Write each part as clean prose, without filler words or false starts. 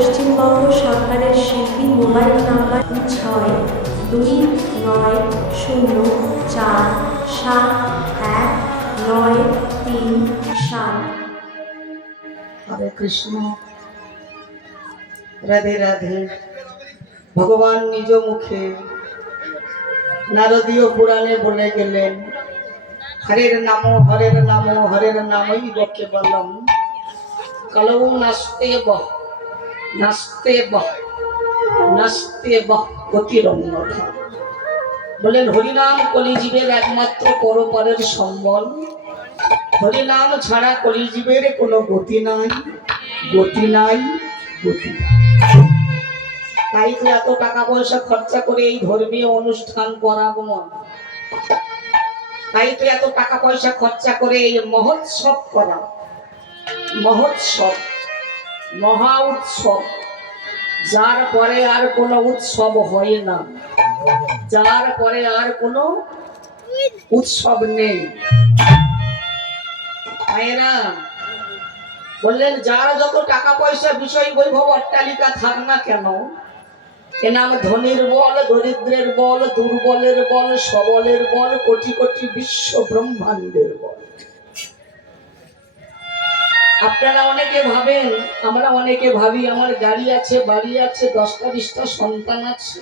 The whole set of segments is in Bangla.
পশ্চিমবঙ্গ সরকারের শিল্পী মোবাইল নাম্বার 629047193 हरे कृष्ण राधे राधे। भगवान निज मुखे नारदीय पुराणे बोले गेलेन हरेर नामो हरेर नामई केवलम कलौ नास्तेव गतिरन्यथा। बोलेन हरिनाम कलिजीवेर एकमात्र परपारेर सम्बल। हरिनाम छाड़ा कलिजीवेर कोनो गति নাই। তাই তো এত টাকা পয়সা খরচা করে এই ধর্মীয় অনুষ্ঠান করাবো না। তাই তো এত টাকা পয়সা খরচা করে এই মহোৎসব করা। মহোৎসব মহা উৎসব, যার পরে আর কোনো উৎসব হয় না, যার পরে আর কোনো উৎসব নেই। ভাইয়েরা বললেন যার যত টাকা পয়সা বিষয় বৈভব অট্টালিকা থাক না কেন, এ নাম ধনীর বল, দরিদ্রের বল, দুর্বলের বল, সবলের বল, কোটি কোটি বিশ্ব ব্রহ্মাণ্ডের বল। আপনারা অনেকে ভাবেন, আমরা অনেকে ভাবি আমার গাড়ি আছে, বাড়ি আছে, 10টা 20টা সন্তান আছে,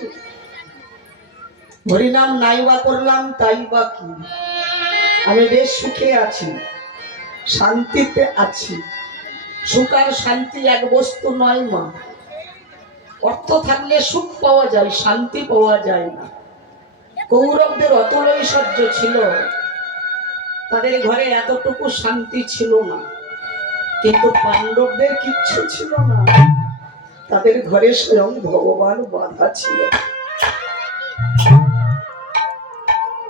হরিনাম নাই বা করলাম তাই বা কি, আমি বেশ সুখে আছি, শান্তিতে আছি। সুখ আর শান্তি এক বস্তু নয় মা। অর্থ থাকলে সুখ পাওয়া যায়, শান্তি পাওয়া যায় না। কৌরবদের অতুল ঐশ্বর্য ছিল, তাদের ঘরে এতটুকু শান্তি ছিল না, কিন্তু পাণ্ডবদের কিচ্ছু ছিল না, তাদের ঘরে স্বয়ং ভগবান বাঁধা ছিল।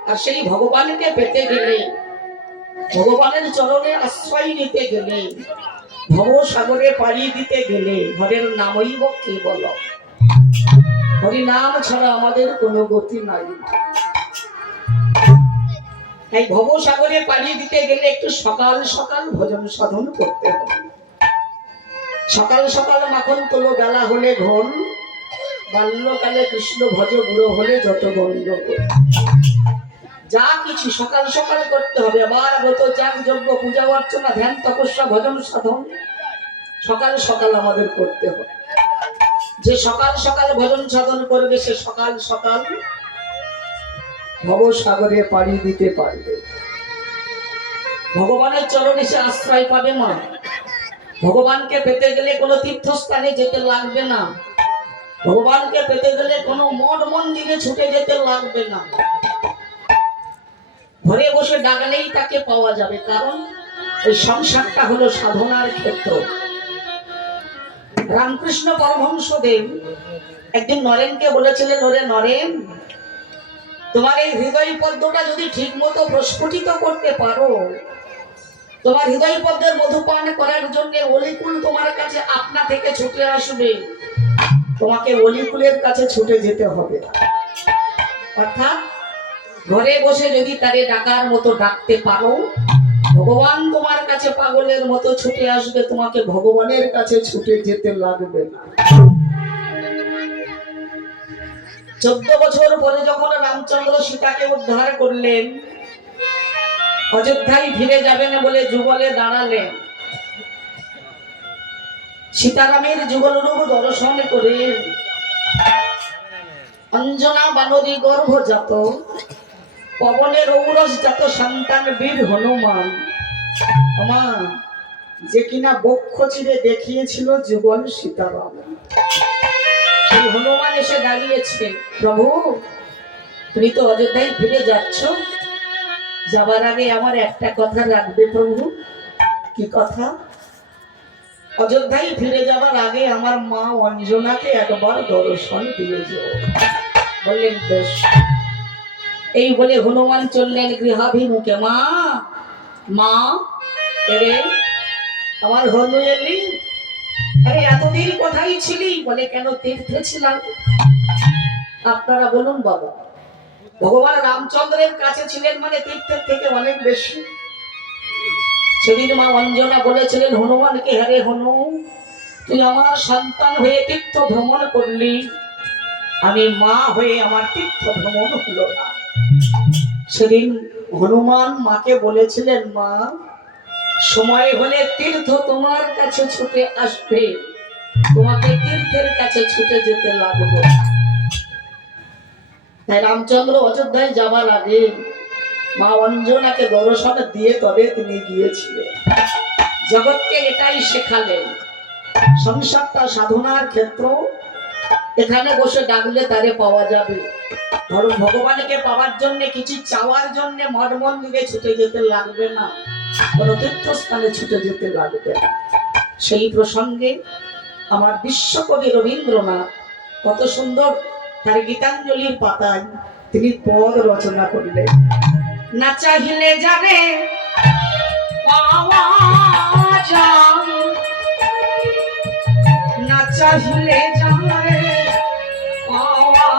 আর সেই ভগবানকে পেতে গেলে, ভগবানের চরণে আশ্রয় নিতে গেলে, ভব সাগরে পাড়ি দিতে গেলে হরের নামই কেবল। হরি নাম ছাড়া আমাদের কোনো গতি নাই। তাই ভব সাগরে পাড়ি দিতে গেলে একটু সকাল সকাল ভজন সাধন করতে হবে। সকাল সকাল মাখন তোলো, বেলা হলে ঘন, বাল্যকালে কৃষ্ণ ভজ, বুড়ো হলে যত গণ্ডগোল। যা কিছু সকাল সকাল করতে হবে। আবার গত যাগ যজ্ঞ, পূজা অর্চনা, ধ্যান, তপস্যা, ভজন সাধন সকাল সকাল আমাদের করতে হবে। যে সকাল সকাল ভজন সাধন করবে সে সকাল সকাল ভব সাগরে পাড়ি দিতে পারবে, ভগবানের চরণে সে আশ্রয় পাবে মা। ভগবানকে পেতে গেলে কোনো তীর্থস্থানে যেতে লাগবে না, ভগবানকে পেতে গেলে কোনো মঠ মন্দিরে ছুটে যেতে লাগবে না। ঘরে বসে ডাকলেই তাকে পাওয়া যাবে, কারণ এই সংসারটা হলো সাধনার ক্ষেত্র। রামকৃষ্ণ পরমহংসদেব একদিন নরেনকে বলেছিলেন, ওরে নরেন, তোমার এই হৃদয় পদ্মটা যদি ঠিক মতো প্রস্ফুটিত করতে পারো, তোমার হৃদয় পদ্মের মধুপান করার জন্য অলিকুল তোমার কাছে আপনা থেকে ছুটে আসবে, তোমাকে অলিকুলের কাছে ছুটে যেতে হবে। অর্থাৎ ঘরে বসে যদি তারে ডাকার মতো ডাকতে পারো, ভগবান তোমার কাছে পাগলের মতো ছুটে আসবে, তোমাকে ভগবানের কাছে ছুটে যেতে লাগবে না। 14 বছর পরে যখন রামচন্দ্র সীতাকে উদ্ধার করলেন, অযোধ্যায় ফিরে যাবেন বলে যুগলে দাঁড়ালেন। সীতারামের যুগল রূপ দর্শন করে অঞ্জনা বানরী গর্ভজাত, পবনের ঔরস জাত সন্তান বীর হনুমান, মা যে কিনা বক্ষ চিরে দেখিয়েছিল যুগল সীতারাম, সেই হনুমান এসে দাঁড়িয়েছে। প্রভু, তুমি তো অযোধ্যায় ফিরে যাচ্ছ, যাবার আগে আমার একটা কথা রাখবে প্রভু। কি কথা? অযোধ্যায় ফিরে যাবার আগে আমার মা অঞ্জনাকে একবার দর্শন দিয়ে যাও। বললেন বেশ। এই বলে হনুমান চললেন গৃহাভিমুখে। মা মা এরে আমার হনু এলি, আরে এতদিন কোথায় ছিলি? বলে কেন, তীর্থে ছিলাম। আপনারা বলুন বাবা, ভগবান রামচন্দ্রের কাছে ছিলেন মানে তীর্থের থেকে অনেক বেশি। সেদিন মা অঞ্জনা বলেছিলেন হনুমানকে, হ্যারে হনু, তুই আমার সন্তান হয়ে তীর্থ ভ্রমণ করলি, আমি মা হয়ে আমার তীর্থ ভ্রমণ হলো না। সেদিন হনুমান মাকে বলেছিলেন, মা সময় হলে তীর্থ তোমার কাছে ছুটে আসবে, তোমাকে তীর্থের কাছে ছুটে যেতে লাগবে। তাই রামচন্দ্র অযোধ্যায় যাবার আগে মা অঞ্জনাকে দর্শন দিয়ে তবে তিনি গিয়েছিলেন। জগৎকে এটাই শেখালেন, সংসারটা সাধনার ক্ষেত্র, এখানে বসে ডাকলে তারে পাওয়া যাবে। ধরুন ভগবানকে পাওয়ার জন্য, কিছু চাওয়ার জন্য মঠ মন্দিরে ছুটে যেতে লাগবে না, কোনো তীর্থস্থানে ছুটে যেতে লাগবে না। সেই প্রসঙ্গে আমার বিশ্বকবি রবীন্দ্রনাথ কত সুন্দর তার গীতাঞ্জলির পাতায় তিনি পদ রচনা করলেন। না চাহিলে জানে পাওয়া যায়, না চাহিলে জানে পাওয়া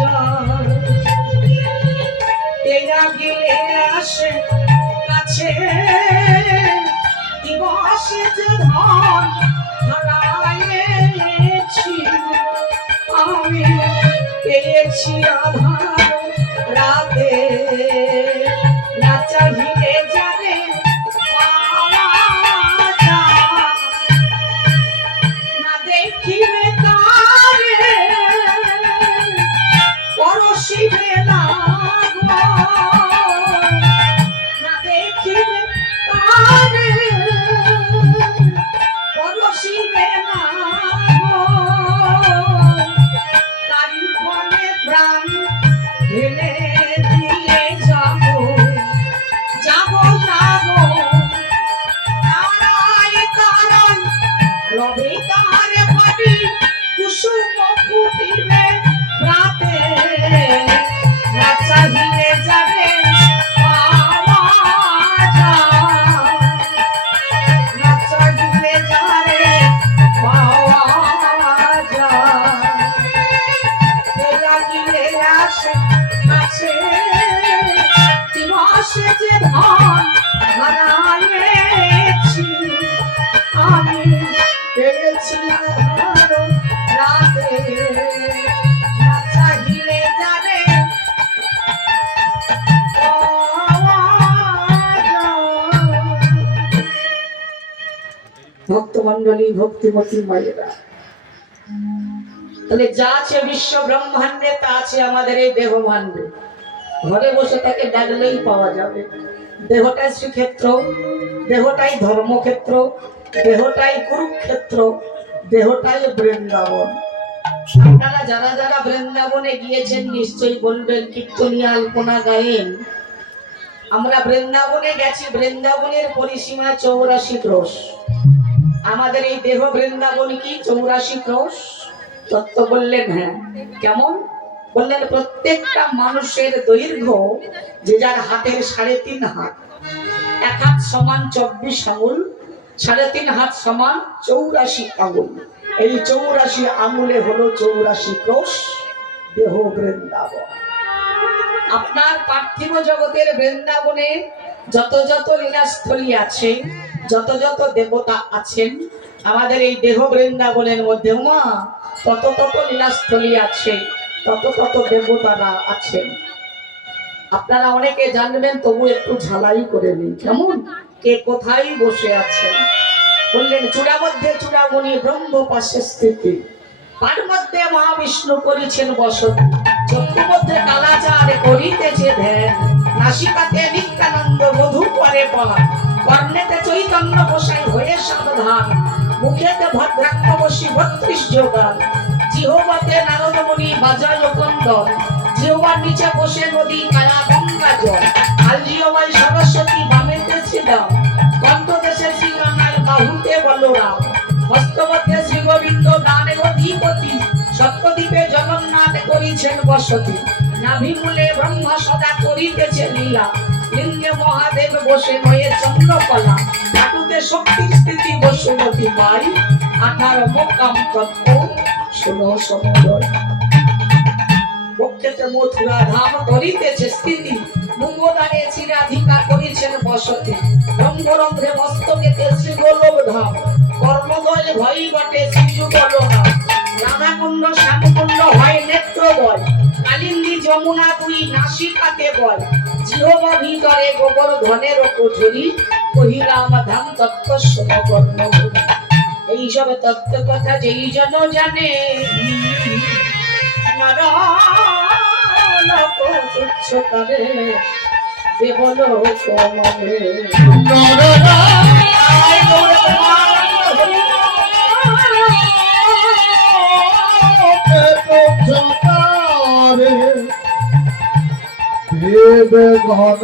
যায়, তেরা গেলে আসে কাছে, দিবসে যে ধন হারাইছি, আমি পেয়েছি আধার রাতে, না চাহিলে জানে পাওয়া যায়, না দেখিলে তারে পরশিবে না গো, না দেখিলে তারে পরশিবে না গো, তারি ফলে প্রাণ ঢেলে দিয়ে যাবো, যাবো যাবো, তারাই তারাই রবে তার পাটি, কুসুম ফুটিবে রাতে, না চাহিলে যাবে পাওয়া যায়, না চাহিলে যাবে পাওয়া যায়, লাগিলে আসে আছে, দিবসে যে ধন হারাইছি, আমি পেয়েছি আধার রাতে, না চাহিলে জানে পাওয়া যায়। ভক্তমণ্ডলী, ভক্তিমতী মায়েরা, তাহলে যা আছে বিশ্ব ব্রহ্মাণ্ডে তা আছে আমাদের এই দেহভাণ্ডে। ঘরে বসে তাকে ডাকলেই পাওয়া যাবে। দেহটাই শ্রীক্ষেত্র, দেহটাই ধর্মক্ষেত্র, দেহটাই কুরুক্ষেত্র, দেহটাই বৃন্দাবন। আপনারা যারা যারা বৃন্দাবনে গিয়েছেন নিশ্চয়ই বলবেন, কীর্তনিয়া আলপনা গায়েন, আমরা বৃন্দাবনে গেছি, বৃন্দাবনের পরিসীমা 84 ক্রোশ। আমাদের এই দেহ বৃন্দাবন কি 84 ক্রোশ? তত্ত্ব বললেন হ্যাঁ। কেমন? বললেন প্রত্যেকটা মানুষের দৈর্ঘ্য যে যার হাতের 3.5 হাত, এক হাত সমান 24 আঙুল, 3.5 হাত সমান 84 আঙুল। এই 84 আঙুলে হলো 84 ক্রোশ দেহ বৃন্দাবন। আপনার পার্থিব জগতের বৃন্দাবনে যত যত লীলাস্থলী আছে, যত যত দেবতা আছেন, আমাদের এই দেহ বৃন্দাবনের মধ্যে মা তত তত লীলাস্থলী আছে, তত তত দেবতারা আছেন। আপনারা অনেকে জানবেন, তবু একটু ঝালাই করে নিন। কেমন? কে কোথায় বসে আছেন? বললেন চূড়া মধ্যে চূড়ামণি ব্রহ্ম পাশে স্থিতি, পার মধ্যে মহাবিষ্ণু করেছেন বসতি, চক্ষু মধ্যে কালাচার করিতেছে ধ্যান, নাসিকাতে নিত্যানন্দ মধু করে পান, কর্ণেতে চৈতন্য গোসাই হয়ে সাবধান, মুখেতে ভদ্রাক্ষ বসি 32 যোগান, জিহ্বাতে নারদমণি বাজায় কন্দন, জিহ্বার নিচে বসে নদী কায়া গঙ্গা জল, আর জিহ্বায় সরস্বতী বামেতে শ্রীরাম, কণ্ঠদেশে শ্রীরামায় বাহুতে বলরাম, হস্তমধ্যে শ্রী গোবিন্দ দানের অধিপতি, সত্যদ্বীপে জগন্নাথ করিছেন বসতি, নাভিমূলে ব্রহ্মা সদা করিতেছে লীলা, লিঙ্গে মহাদেব বসে নয়ে চন্দ্রকলা, হাঁটুতে শক্তির স্থিতি বসুমতী মাই, 18 মোকাম তত্ত্ব শোনো সুন্দর, বক্ষেতে মথুরা ধাম করিতেছে স্থিতি, মুঙ্গদানে চিরাধিকা করিছেন বসতি, রঙ্গরন্ধ্রে মস্তকেতে শ্রী গোলক ধাম, কর্মদয় বলে ভয়ই বটে শিশু বলো না, রাধাকুণ্ড শ্যামকুণ্ড হয় নেত্র বল, কালিন্দী যমুনা তুই নাসিকাতে বল, জিহবা ভিতরে গোবর ধনের কোঠরি, কহিলাম ধাম তত্ত্ব সমকর্ণ। এইসব তত্ত্ব কথা যেই জন জানে, উচ্চতরে দেবলোক মনে। দেব ঘন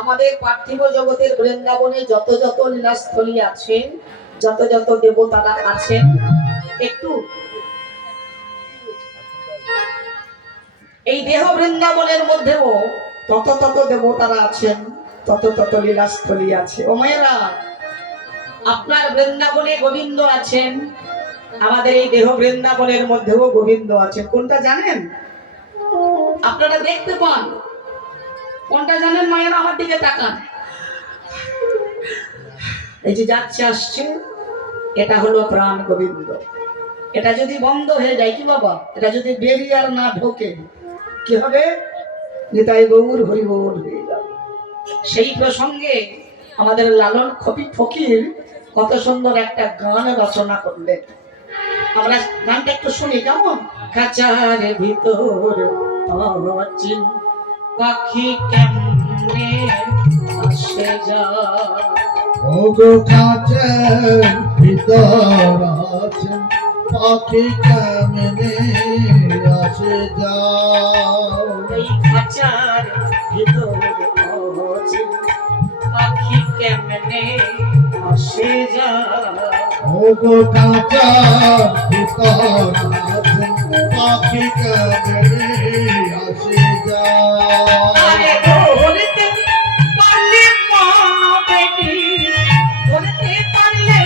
আমাদের পার্থিব জগতের বৃন্দাবনে যত যত লীলাস্থলী আছেন, যত যত দেবতারা আছেন, একটু এই দেহ বৃন্দাবনের মধ্যেও তত তত দেবতারা আছেন, তত তত লীলাস্থলী আছে। ও মায়েরা, আপনার বৃন্দাবনে গোবিন্দ আছেন, আমাদের এই দেহ বৃন্দাবনের মধ্যেও গোবিন্দ আছেন। কোনটা জানেন? আপনারা দেখতে পান কোনটা জানেন? মায়েরা আমার দিকে তাকান। এই যে যাচ্ছে আসছে, এটা হলো প্রাণ গোবিন্দ। এটা যদি বন্ধ হয়ে যায় কি বাবা, এটা যদি বেরিয়ে আর না ঢোকে কি হবে? নিতাই গৌর হরি গৌর হয়ে যাবে। সেই প্রসঙ্গে আমাদের লালন ফকির কত সুন্দর একটা গান রচনা করলেন। আমরা গানটা একটু শুনি কেমন? খাঁচার ভিতর অচিন পাখি কেমনে আসে যায়, ওগো কাঁচের ভিতর আছে পাখি কেমনে আসে যাও। এই খাঁচার ভিতর অচিন পাখি কেমনে আসে যায়, ওগো কাঁচের ভিতর আছে পাখি কেমনে আসে যাও। আরে বলতে পারলে মা বেটি, বলতে পারলে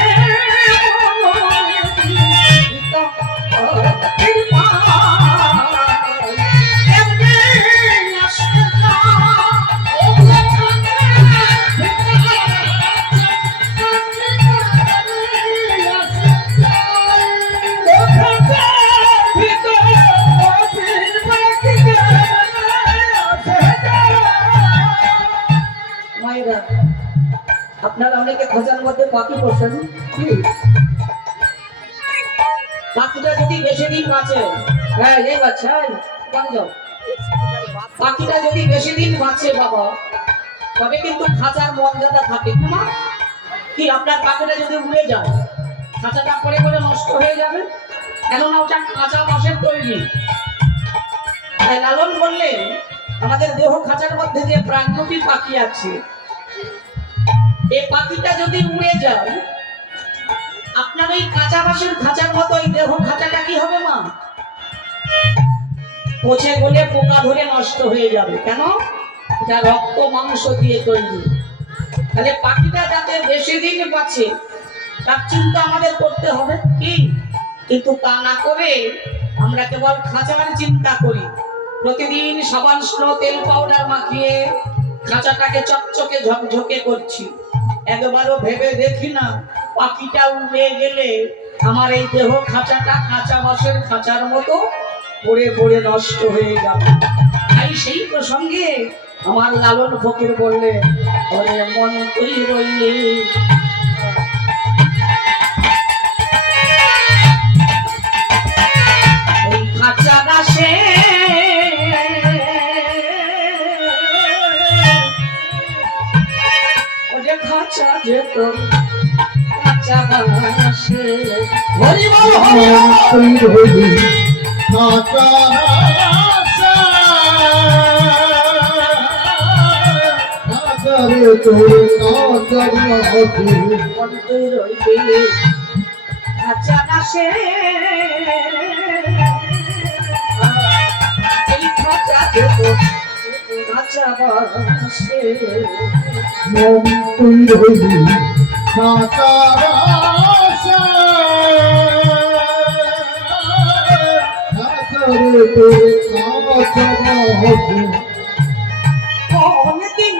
আপনারা অনেকে খোঁজার মধ্যে পাখি পোষেন কি? পাখিটা যদি বেশি দিন বাঁচে, হ্যাঁ এই বাচ্চা যাও, পাখিটা যদি বেশি দিন বাঁচে বাবা, তবে কিন্তু খাঁচার মর্যাদা থাকে না কি? আপনার পাখিটা যদি উড়ে যায়, খাঁচাটা পরে পরে নষ্ট হয়ে যাবে, কেননা ওটা কাঁচা বাঁশের তৈরি। তাই লালন বললেন আমাদের দেহ খাঁচার মধ্যে যে প্রাণরূপী পাখি আছে, এই পাখিটা যদি উড়ে যায়, আপনার ওই কাঁচা বাঁশের খাঁচার মতো এই দেহ খাঁচাটা কি হবে মা? পচে গলে পোকা ধরে নষ্ট হয়ে যাবে। কেন? এটা রক্ত মাংস দিয়ে তৈরি। তাহলে পাখিটা যাতে বেশি দিন বাঁচে তার চিন্তা আমাদের করতে হবে কি? কিন্তু তা না করে আমরা কেবল খাঁচার চিন্তা করি। প্রতিদিন সাবান স্নো তেল পাউডার মাখিয়ে খাঁচাটাকে চকচকে ঝকঝকে করছি, একবারও ভেবে দেখি না পাখিটা উড়ে গেলে আমার এই দেহ খাঁচাটা কাঁচা বাঁশের খাঁচার মতো পড়ে পড়ে নষ্ট হয়ে যাবে। তাই সেই প্রসঙ্গে আমার লালন ফকির বললে, ওরে মন তুই রইলে ওই খাঁচা বাঁশে, ওরে খাঁচা যেত কাঁচা বাঁশে। হরি বল হরি বল। খাঁচা বাঁশে এই খাঁচা যেত কাঁচা বাঁশে, মন তুই রইলি কাঁচা বাঁশে, খাঁচারে তোর কাঁচা বাঁশে। কোনদিন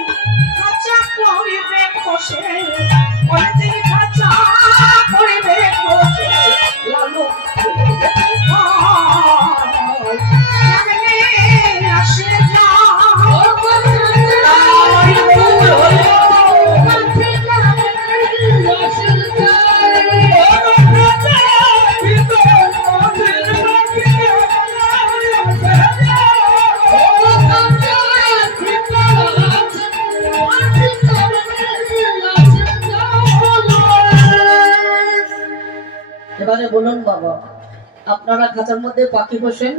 আছে অনেকদিন খাঁচা পড়বে বসে লালু কেমনে আসে না এবারে বলুন বাবা, আপনারা খাঁচার মধ্যে পাখি পোষেন,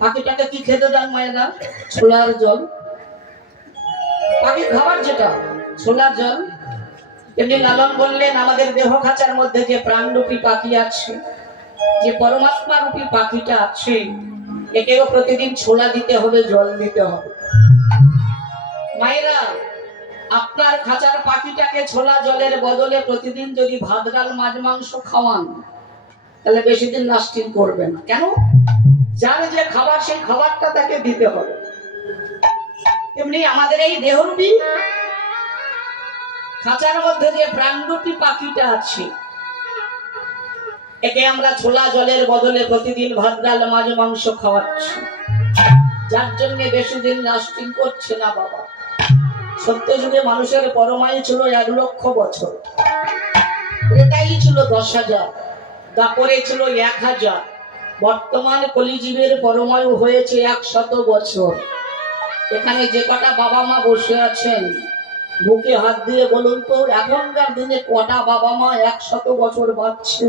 পাখিটাকে কি খেতে দেন মায়েরা? ছোলার জল। পাখি খাবার যেটা ছোলার জল। এমনি লালন বললেন আমাদের দেহ খাঁচার মধ্যে যে প্রাণরূপী পাখি আছে, যে পরমাত্মা রূপী পাখিটা আছে, একেও প্রতিদিন ছোলা দিতে হবে, জল দিতে হবে। মায়েরা, আপনার খাঁচার পাখিটাকে ছোলা জলের বদলে প্রতিদিন যদি ভাত ডাল মাছ মাংস খাওয়ান, তাহলে বেশি দিন লাস্টিং করবে না। কেন? যার যে খাবার সেই খাবারটা তাকে দিতে হবে। তেমনি আমাদের এই দেহরূপী খাঁচার মধ্যে যে প্রাণরূপী পাখিটা আছে, একে আমরা ছোলা জলের বদলে প্রতিদিন ভাত ডাল মাছ মাংস খাওয়াচ্ছি, যার জন্য বেশি দিন লাস্টিং করছে না বাবা। সত্য যুগে মানুষের পরমায়ু ছিল 1,00,000 বছর, এটাই ছিল 10,000, তারপরে ছিল 1,000, বর্তমান কলিযুগের পরমায়ু হয়েছে 100 বছর। এখানে যে কটা বাবা মা বসে আছেন, বুকে হাত দিয়ে বলুন তো, এখনকার দিনে কটা বাবা মা 100 বছর বাঁচছে?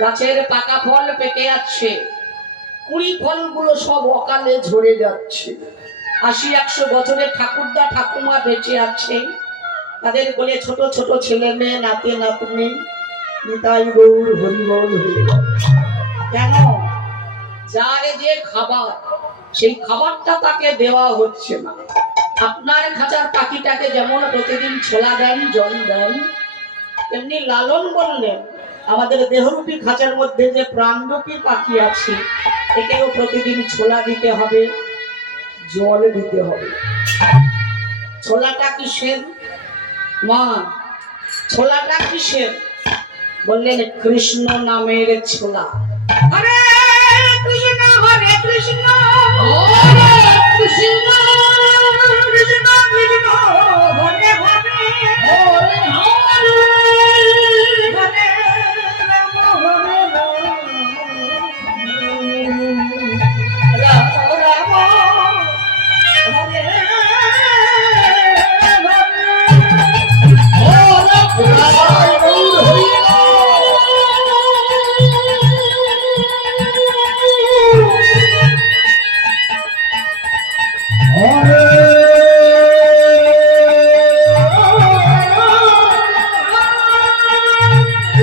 গাছের পাকা ফল পেকে যাচ্ছে, কুড়ি ফলগুলো সব অকালে ঝরে যাচ্ছে। 80-100 বছরের ঠাকুরদা ঠাকুমা বেঁচে আছে, তাদের বলে ছোট ছোট ছেলে মেয়ে নাতি নাতনি নিতাই গৌর হরি বল হয়ে যাচ্ছে। কেন? যার যে খাবার সেই খাবারটা তাকে দেওয়া হচ্ছে না। আপনার খাঁচার পাখিটাকে যেমন প্রতিদিন ছোলা দেন, জল দেন, তেমনি লালন বললেন আমাদের দেহরূপী খাঁচার মধ্যে যে প্রাণরূপী পাখি আছে, একেও প্রতিদিন ছোলা দিতে হবে, জল দিতে হবে। ছোলাটা কিসের মা? ছোলাটা কিসের? বললেন কৃষ্ণ নামের ছোলা। হরে কৃষ্ণ হরে কৃষ্ণ হরে কৃষ্ণ কৃষ্ণ কৃষ্ণ হরে হরে হরে হরে রাম হরে রাম রাম রাম হরে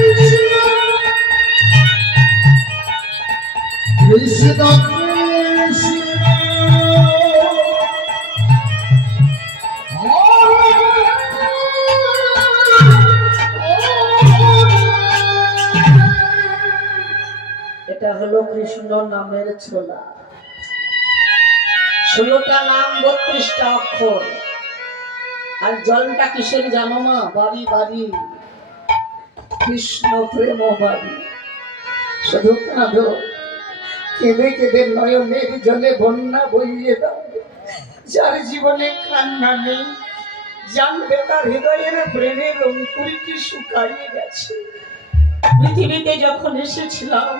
কৃষ্ণ কৃষ্ণ এটা হলো কৃষ্ণ নামের ছোলা। 16টা নাম, 32টা অক্ষর। আর জলটা কিসের জানো মা? বাড়ি বাড়ি কৃষ্ণ প্রেম বাড়ি। শুধু কাঁদো, কেঁদে কেঁদে নয়নের জলে বন্যা বইয়ে দাও। যার জীবনে কান্না নেই, জানবে তার হৃদয়ের প্রেমের অঙ্কুরটি শুকাইয়ে গেছে। পৃথিবীতে যখন এসেছিলাম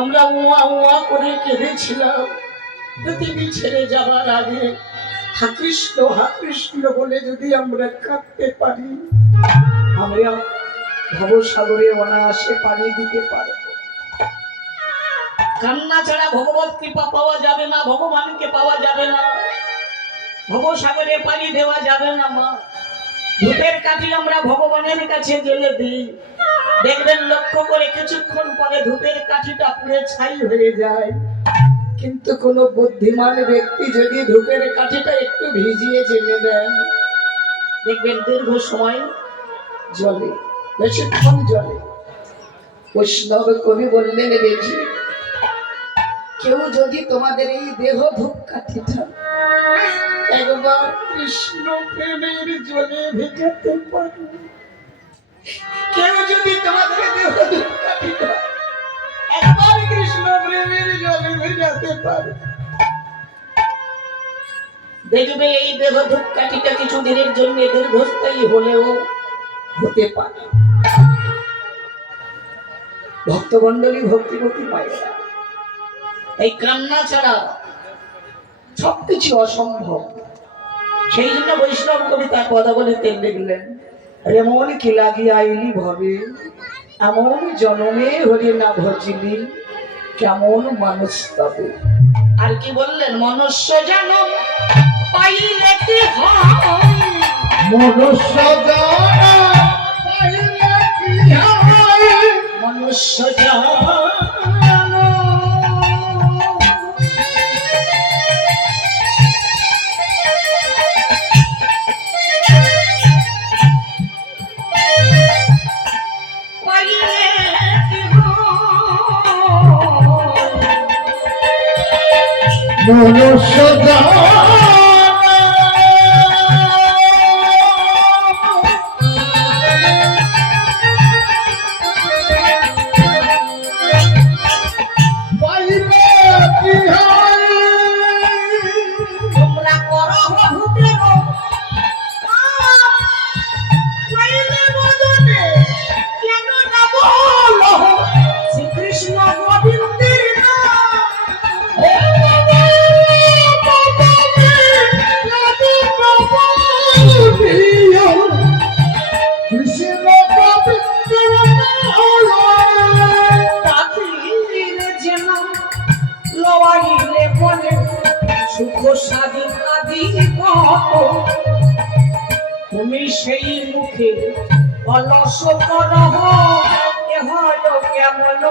আমরা উয়া উয়া করে কেঁদেছিলাম। পৃথিবী ছেড়ে যাবার আগে হা কৃষ্ণ বলে যদি আমরা কাঁদতে পারি, আমরা ভবসাগরে অনায়াসে পানি দিতে পারব। কান্না ছাড়া ভগবত কৃপা পাওয়া যাবে না, ভগবানকে পাওয়া যাবে না, ভবসাগরে পানি দেওয়া যাবে না মা। ধূপের কাঠি আমরা ভগবানের কাছে জ্বেলে দিই, দেখবেন লক্ষ্য করে কিছুক্ষণ পরে ধূপের কাঠিটা পুড়ে ছাই হয়ে যায়। কিন্তু কোন বুদ্ধিমান ব্যক্তি যদি ধূপের কাঠিটা একটু ভিজিয়ে জ্বেলে দেন, দেখবেন দীর্ঘ সময় জ্বলে, বেশিক্ষণ জ্বলে। বৈষ্ণব কবি বললেন, দেখি কেউ যদি তোমাদের এই দেহ ধূপ কাঠিটা একবার কৃষ্ণ প্রেমের জলে ভেজাতে পারো, কেউ যদি তোমাদের দেহ দুঃখাটিটা একবার কৃষ্ণ প্রেমের জলে ভেজাতে পারে, দেখবে এই দেহ ধূপকাঠিটা কিছু দিনের জন্য দীর্ঘস্থায়ী হলেও হতে পারে। ভক্তমণ্ডলী, ভক্তিমতী মায়েরা, এই কান্না ছাড়া সবকিছু অসম্ভব। সেই জন্য বৈষ্ণব কবি তার কথা বলে তেল লিখলেন, এমন কি লাগিয়া আইলি ভবে, এমন জনমে হরি না ভজিলি, কেমন মানুষ তবে। আর কি বললেন, মনুষ্য জনম পাইলে কি হয়, মনুষ্য জনম পাইলে কি হয়, মনুষ্য জনম মনুষ্য জনম পাইলে কি হয়, তোমরা করো ভূতের পাইলে বদনে কেন না বলো শ্রীকৃষ্ণ গোবিন্দের নাম। কৃষ্ণ গোবিন্দের তাকিরে যেন লওয়াইলে বলে সুখ সাধি আদি কত, তুমি সেই মুখে অলস করহ, এ হলো কেমন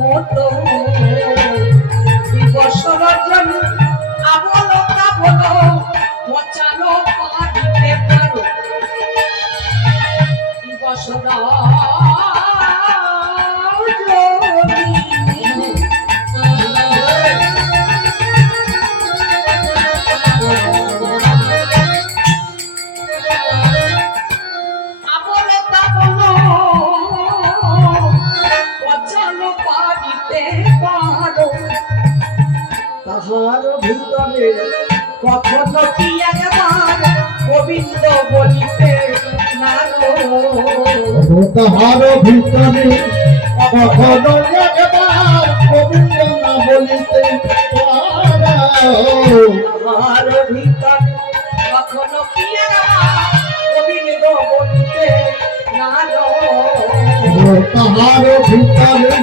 মতো দিবস রজন আবল কাবল পচালো পাঠিতে পারো, দিবস তাহার ভিতরে কখনো কি একবার গোবিন্দ বলিতে না গো, তাহার ভিতরে কখনো একবার গোবিন্দ না বলিতে পারো, তাহার ভিতরে কখনো কি একবার গোবিন্দ বলিতে না গো, তাহার ভিতরে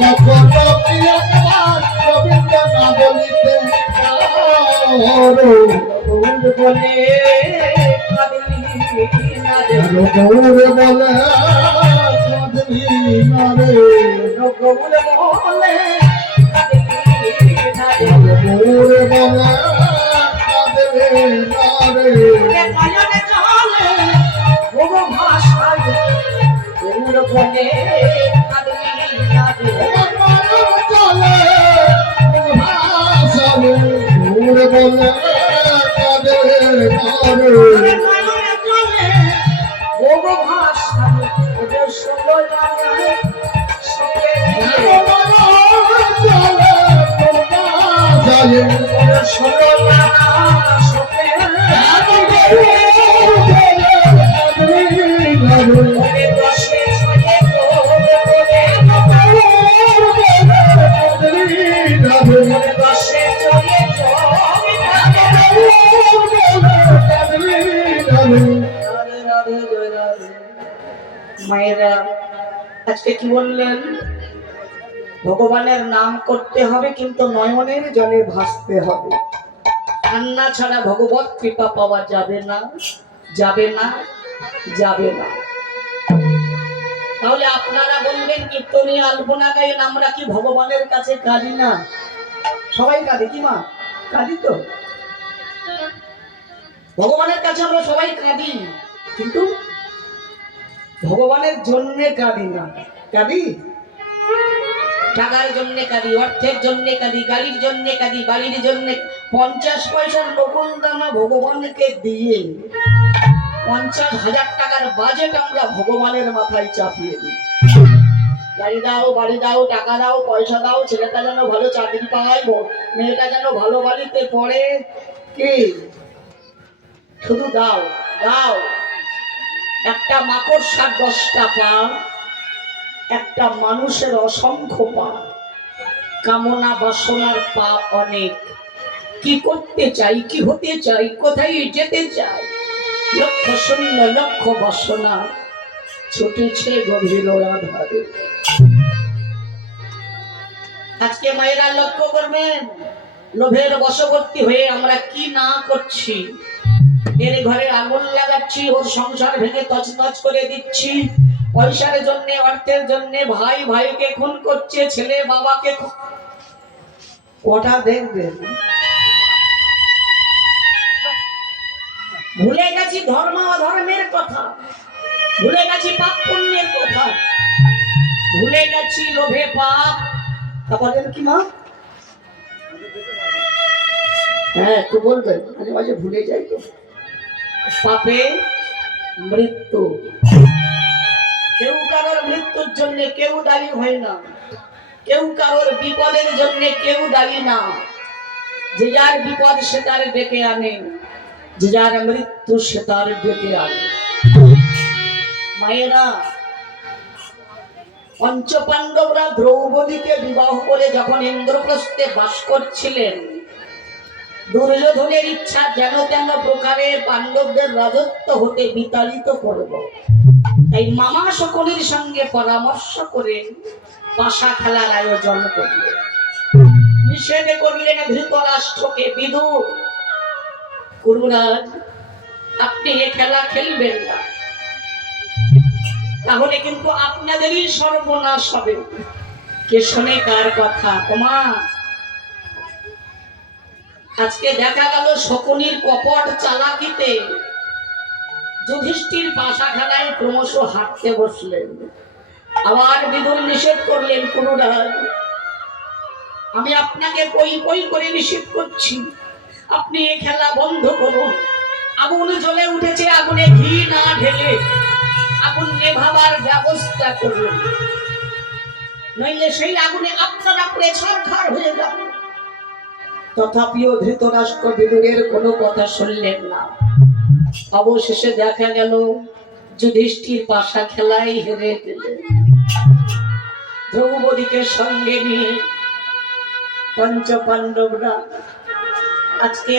কখনো কি একবার গোবিন্দ না বলিতে পারো, গৌর বলে কাঁদলি না রে, গৌর বলে কাঁদলি না রে, গৌর বলে কাঁদলি না রে, গৌর বলে কাঁদলি না রে, নয়নে জলে ভব ভাষায় গৌর বলে কাঁদলি না রে, মানব চলে ভাষারে, গৌর বলে কাঁদলি না রে, নয়নে জলে ভব ভাষায় ওদের ষোলো জানে সঙ্গে দিয়ে ওদের ষোলো জানা সঙ্গে ওদের দশে ছয়ে ওদের দশে ছয়ে মায়েরা আজকে কি বললেন, ভগবানের নাম করতে হবে কিন্তু নয়নের জলে ভাসতে হবে, কান্না ছাড়া ভগবত কৃপা পাওয়া যাবে না, যাবে না, যাবে না। তাহলে আপনারা বলবেন কীর্তনী আলপনা গাইন, আমরা কি ভগবানের কাছে কাঁদি না? সবাই কাঁদে কি মা? কাঁদি তো, ভগবানের কাছে আমরা সবাই কাঁদি, কিন্তু ভগবানের জন্যে কাঁদি না। কাঁদি টাকার জন্যে কাঁদি, অর্থের জন্যে কাঁদি, গাড়ির জন্যে কাঁদি, বাড়ির জন্যে, 50 পয়সার নকুল দানা ভগবানকে দিয়ে 50,000 টাকার বাজেট আমরা ভগবানের মাথায় চাপিয়ে দিই। গাড়ি দাও, বাড়ি দাও, টাকা দাও, পয়সা দাও, ছেলেটা যেন ভালো চাকরি পায়, মেয়েটা যেন ভালো বাড়িতে পড়ে। কি শুধু দাও দাও। একটা মাকড়সার 10টা পা, একটা মানুষের অসংখ্য পা। কামনা বাসনার পা অনেক। কি করতে চাই, কি হতে চাই, কোথায় যেতে চাই, লক্ষ শূন্য লক্ষ বাসনা ছুটেছে গভীর আধারে। আজকে মায়েরা লক্ষ্য করবেন, লোভের বশবর্তী হয়ে আমরা কি না করছি। এর ঘরে আগুন লাগাচ্ছি, ওর সংসার ভেঙে তছনছ করে দিচ্ছি। পয়সার জন্য, অর্থের জন্য ভাই ভাইকে খুন করছে, ছেলে বাবাকে। কটা দেখবেন ভুলে গেছি ধর্ম অধর্মের কথা, ভুলে গেছি পাপ পুণ্যের কথা, ভুলে গেছি লোভে পাপ। আপনাদের কি মা? হ্যাঁ একটু বলবেন, মাঝে মাঝে ভুলে যাই তো। পাপে মৃত্যু। কেউ কারোর মৃত্যুর জন্য কেউ দায়ী হয় না, কেউ কারোর বিপদের জন্য কেউ দায়ী না। যে যার বিপদ সে তার ডেকে আনে, যে যার মৃত্যু সে তার ডেকে আনে। মায়েরা, পঞ্চপাণ্ডবরা দ্রৌপদীকে বিবাহ করে যখন ইন্দ্রপ্রস্থে বাস করছিলেন, দুর্যোধনের ইচ্ছা যেন তেন প্রকারে পাণ্ডবদের রাজত্ব হতে বিতাড়িত করব। তাই মামা শকুনির সঙ্গে পরামর্শ করে পাশা খেলার আয়োজন করলেন। নিষেধ করলেন ধৃতরাষ্ট্রকে, বিদুর গুরুরাজ আপনি এ খেলা খেলবেন না, তাহলে কিন্তু আপনাদেরই সর্বনাশ হবে। কে শোনে কার কথা? ওমা, আজকে দেখা গেল শকুনির কপট চালাকিতে যুধিষ্ঠির পাশা খেলায় ক্রমশ হাঁটতে বসলেন। আবার বিদুর নিষেধ করলেন, গুরুরাজ আমি আপনাকে পই পই করে নিষেধ করছি, আপনি এই খেলা বন্ধ করুন। আগুন জ্বলে উঠেছে, আগুনে ঘি না ঢেলে আগুন নেভাবার ব্যবস্থা করুন, নইলে সেই আগুনে আপনারা পুড়ে ছারখার হয়ে যাবে। তথাপিও ধৃতরাষ্ট্র বিদুরের কোনো কথা শুনলেন না। অবশেষে দেখা গেল যুধিষ্ঠির পাশা খেলায় হেরে গেলেন। দ্রৌপদীকে সঙ্গে নিয়ে পঞ্চপাণ্ডবরা আজকে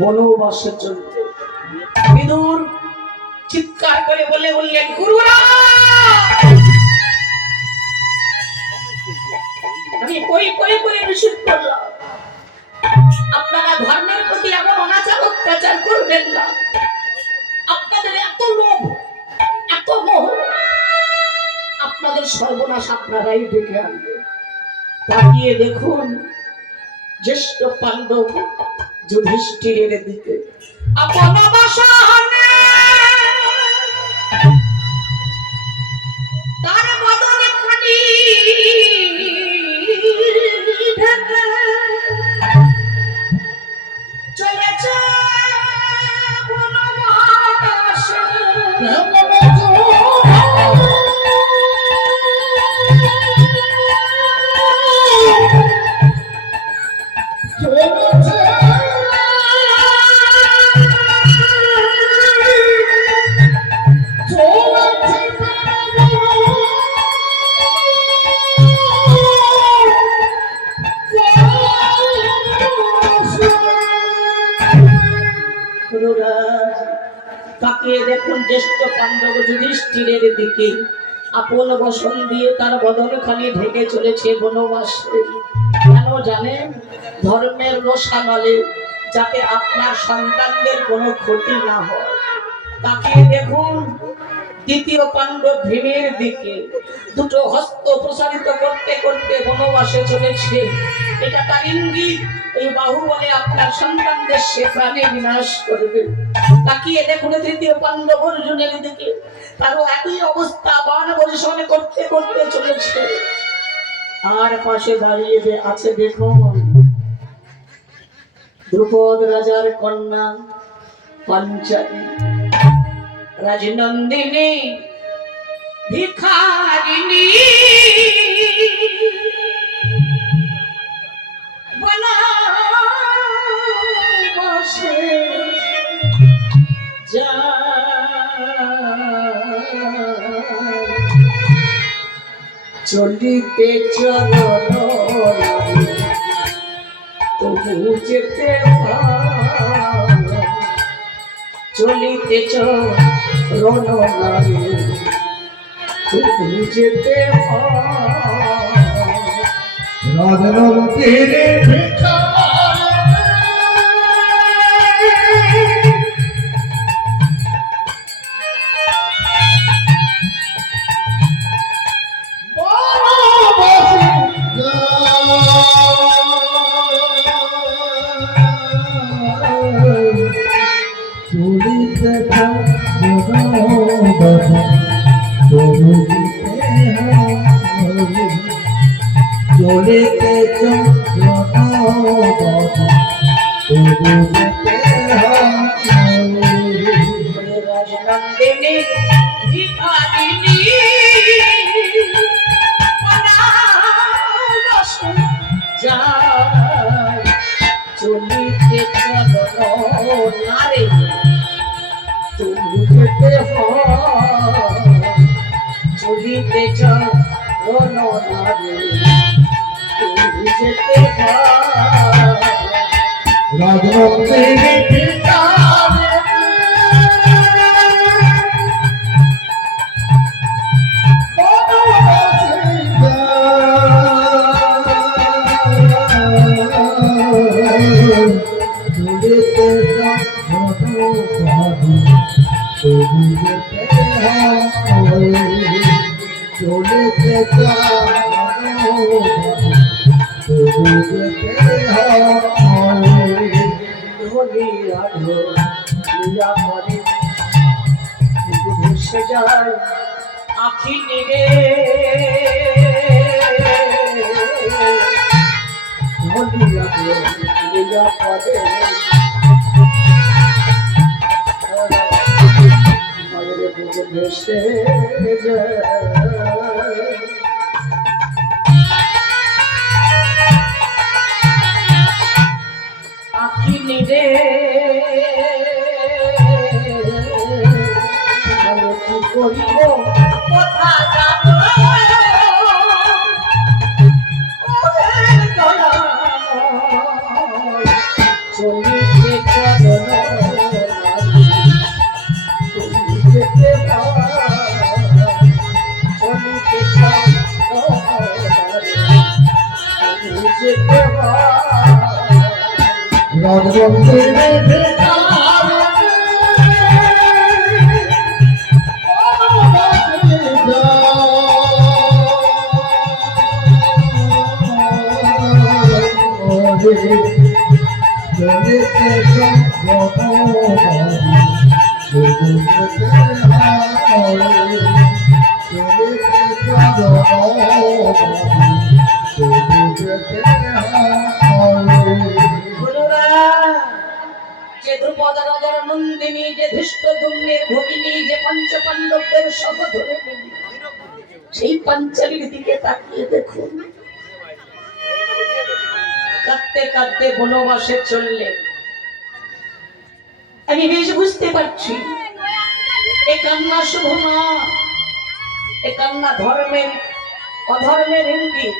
বনবাসে চলতে। বিদুর চিৎকার করে বলে বললেন, গুরুরাজ আমি পই পই করে নিষেধ করলাম, আপনারা ধর্মের প্রতি এমন অনাচার অত্যাচার করবেন না। আপনাদের এত লোভ, এত মোহ, আপনাদের সর্বনাশ আপনারাই ডেকে আনবে। তাকিয়ে দেখুন জ্যেষ্ঠ পাণ্ডব যুধিষ্ঠিরের দিকে আপন বাসনে তার বদনে খানি চলেছে বনবাসে। তাকিয়ে দেখুন জ্যেষ্ঠ পাণ্ডব যুধিষ্ঠিরের দিকে আপন বসন দিয়ে তার বদনখানি ঢেকে চলেছে বনবাসে। কেন জানেন? ধর্মের রোষানলে, যাতে আপনার সন্তানদের কোনো ক্ষতি না হয়। তাকিয়ে দেখুন দ্বিতীয় পাণ্ডব ভীমের দিকে, দুটো হস্ত প্রসারিত করতে করতে বনবাসে চলেছে। এটা তার ইঙ্গিত, এই বাহুবলে আপনার সন্তানদের সে প্রাণে বিনাশ করবে। তাকিয়ে দেখুন তৃতীয় পাণ্ডব অর্জুনের দিকে, তারও একই অবস্থা, বাণ বর্ষণ করতে করতে চলেছে। আর পাশে দাঁড়িয়ে আছে দেখুন ধ্রুপদ রাজার কন্যা পাঞ্চালী রাজনন্দিনী ভিখারিণী বনবাসে চলিতে চরণ তবু যেতে চলিতে চরণ তবু যেতে রাজনন্দিনী চলিতে রাজনন্দিনী ভিখারিণী বনবাসে যায় চলিতে চরণ নারে তবু যেতে চলিতে চরণ নারে তবু যেতে রাজনন্দিনী ভেসে যায় আখি নিরে পদে ভেসে যায় আখি নিরে কি করিব কথা জানো চলিতে চরণ তুমি যেতে চলিতে তুমি যেতে রাজনন্দিনী যে ধ্রুপদ রাজার নন্দিনী, যে ধৃষ্টদ্যুম্নের ভগিনী, যে পঞ্চপাণ্ডবদের সহধর্মিণী, সেই পাঞ্চালীর দিকে তাকিয়ে দেখুন। কাঁদতে কাঁদতে বনবাসে চললেন। আমি বেশ বুঝতে পারছি এ কান্না শুভ না, এ কান্না ধর্মের অধর্মের ইঙ্গিত,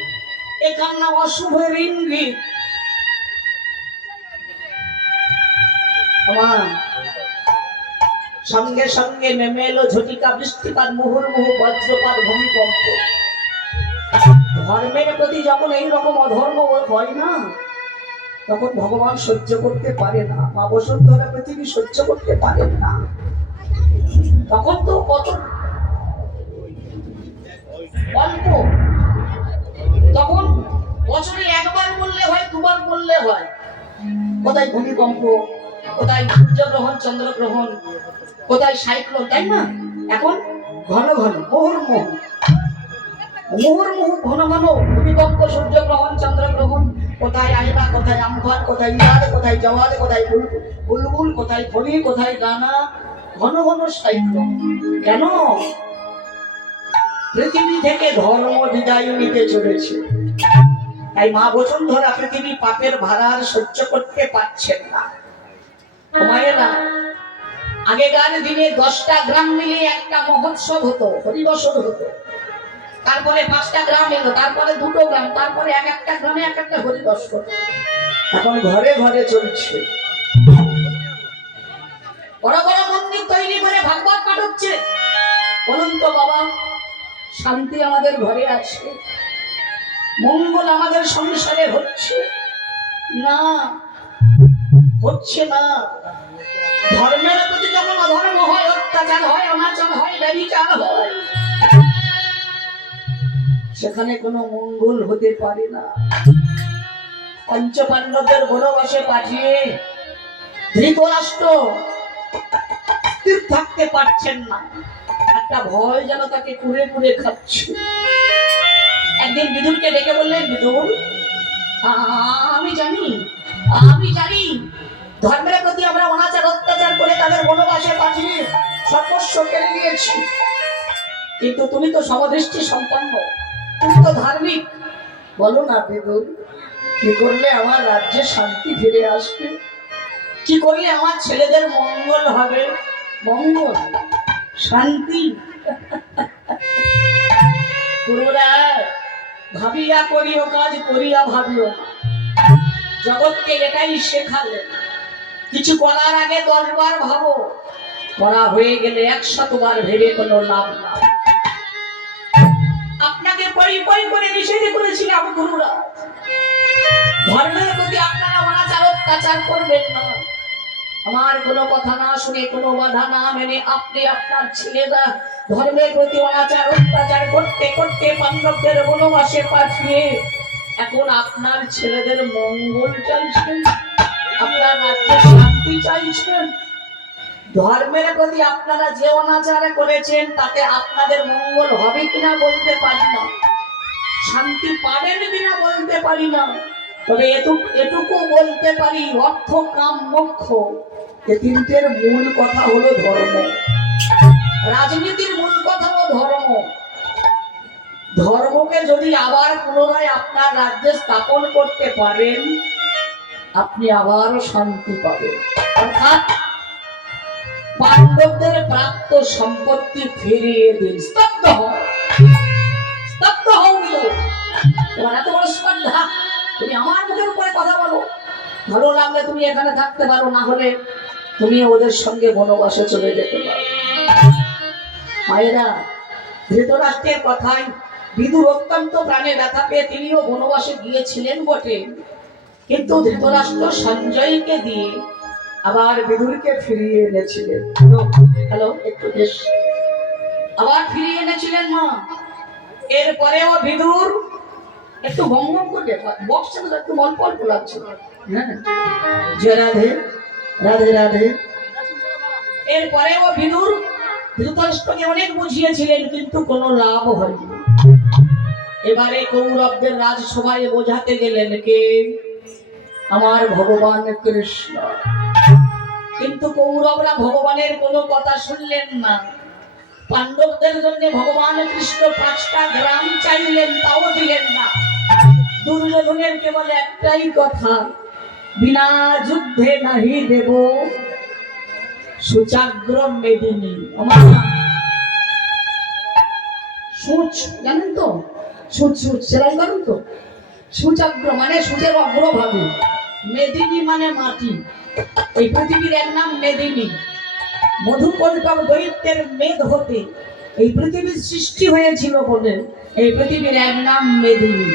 এ কান্না অশুভের ইঙ্গিত। সঙ্গে সঙ্গে নেমে এলো ঝটিকা বৃষ্টিপাত, মুহুর্মুহু বজ্রপাত, ভূমিকম্প। ধর্মের প্রতি যখন এইরকম অধর্ম হয় না, তখন ভগবান সহ্য করতে পারে না, মা বসুন্ধরা পৃথিবী সহ্য করতে পারেন না। তখন তো কত অল্প, তখন বছরে একবার বললে হয়, দুবার বললে হয়। কোথায় ভূমিকম্প, কোথায় সূর্যগ্রহণ, চন্দ্রগ্রহণ, কোথায় সাইক্লোন, তাই না? এখন ঘন ঘন মুহুর্মুহু মুহুর্মুহু ঘন ঘন ভূমিকম্প, সূর্যগ্রহণ, চন্দ্রগ্রহণ, কোথায় আইবা, কোথায় আমফান, কোথায় ইয়াদ, কোথায় জওয়াদ, কোথায় বুলবুল, কোথায় ফলি, কোথায় গানা, ঘন ঘন সাইক্লোন। কেন? পৃথিবী থেকে ধর্ম বিদায় নিতে চলেছে। তাই মা বসুন্ধরা পৃথিবী পাপের ভার সহ্য করতে পারছেন না। মায়েরা, আগেকার দিনে 10টা গ্রাম মিলিয়ে একটা মহোৎসব হতো, হরিবসন হতো। তারপরে 5টা গ্রাম এলো, তারপরে 2টো গ্রাম, তারপরে এক একটা গ্রামে এক একটা হরিবসন। এখন ঘরে ঘরে চলছে। বড় বড় মন্দির তৈরি করে ভাগবত পাঠ হচ্ছে। বলুন তো বাবা, শান্তি আমাদের ঘরে আছে? মঙ্গল আমাদের সংসারে হচ্ছে না? হচ্ছে না। ধর্মের প্রতি যখন অধর্ম হয়, অত্যাচার হয়, অনাচার হয়, ব্যভিচার হয়, সেখানে কোনো মঙ্গল হতে পারে না। পঞ্চপাণ্ডবদের বনবাসে পাঠিয়ে ধৃতরাষ্ট্র স্থির থাকতে পারছেন না। একটা ভয় যেন তাকে কুড়ে কুড়ে খাচ্ছে। একদিন বিদুরকে ডেকে বললেন, বিদুর, আমি জানি ধর্মের প্রতি আমরা অনাচার অত্যাচার করে তাদের বনবাসে পাঠিয়ে সর্বস্ব কেড়ে নিয়েছি, কিন্তু তুমি তো সমদৃষ্টি সম্পন্ন, তুমি তো ধার্মিক। বলো না বিদুর, কি করলে আমার রাজ্যে শান্তি ফিরে আসবে? কি করলে আমার ছেলেদের মঙ্গল হবে? মঙ্গল, শান্তি। গুরুরা, ভাবিয়া করিও কাজ, করিয়া ভাবিও না। জগৎকে এটাই শেখালেন, কিছু করার আগে 10 বার ভাবো, করা হয়ে গেলে 100 বার ভেবে কোনো লাভ না। আপনাকে পরি করে নিষেধ করেছিলাম গুরুরা, ধর্মের প্রতি আপনারা অনাচার অত্যাচার করবেন না। আমার কোনো কথা না শুনে, কোনো বাধা না মেনে আপনি আপনার ছেলেরা ধর্মের প্রতি অনাচার অত্যাচার করতে করতে পাণ্ডবদের বনবাসে পাঠিয়ে এখন আপনার ছেলেদের মঙ্গল চাইছেন, আপনার রাজ্যে শান্তি চাইছেন। ধর্মের প্রতি আপনারা যে অনাচার করেছেন তাতে আপনাদের মঙ্গল হবে কিনা বলতে পারি না, শান্তি পাবেন কিনা বলতে পারি না। তবে এটুকু বলতে পারি, অর্থ কাম মোক্ষ এই তিনটের মূল কথা হলো ধর্ম। রাজনীতির মূল কথা হলো ধর্ম। ধর্মকে যদি আবার পুনরায় আপনার রাজ্যে স্থাপন করতে পারেন, আপনি আবারও শান্তি পাবেন। অর্থাৎ পাণ্ডবদের প্রাপ্ত সম্পত্তি ফিরিয়ে দিন। স্তব্ধ হও, স্তব্ধ হও। তোমার এত বড় স্পর্ধা, তুমি আমার মুখের উপরে কথা বলো। ভালো লাগলে তুমি এখানে থাকতে পারো, না হলে তুমি ওদের সঙ্গে বনবাসে চলে যেতে পারো। মায়েরা, ধৃতরাষ্ট্রের কথায় বিদুর অত্যন্ত প্রাণে ব্যথা পেয়ে তিনিও বনবাসে গিয়েছিলেন বটে, কিন্তু ধৃতরাষ্ট্র সঞ্জয়কে দিয়ে আবার বিদুরকে ফিরিয়ে এনেছিলেন। হ্যালো, একটু বেশ, আবার ফিরিয়ে এনেছিলেন মা। এরপরেও বিদুর একটু ভঙ্গম করে বক্স একটু মন পল্প লাগছে। হ্যাঁ, জয় রাধে, রাধে রাধে। এরপরেও বিদুর ধৃতরাষ্ট্রকে অনেক বুঝিয়েছিলেন, কিন্তু কোনো লাভ হয়নি। এবারে কৌরবদের রাজসভায় বোঝাতে গেলেন কে? আমার ভগবান কৃষ্ণ। কিন্তু কৌরবরা ভগবানের কোনো কথা শুনলেন না। পাণ্ডবদের জন্য ভগবান কৃষ্ণ 5টা গ্রাম চাইলেন, তাও দিলেন না। দুর্যোধনের কেবল একটাই কথা, বিনা যুদ্ধে নাহি দেব সুচাগ্র মেদিনী। সূচ জানেন তো? সূচ সেলাই করেন তো? সুচাগ্র মানে সূচের অগ্রভাগে, মেদিনী মানে মাটি। এই পৃথিবীর এক নাম মেদিনী। মধুকল্পক দৈত্যের মেদ হতে এই পৃথিবীর সৃষ্টি হয়েছিল বলে এই পৃথিবীর এক নাম মেদিনী।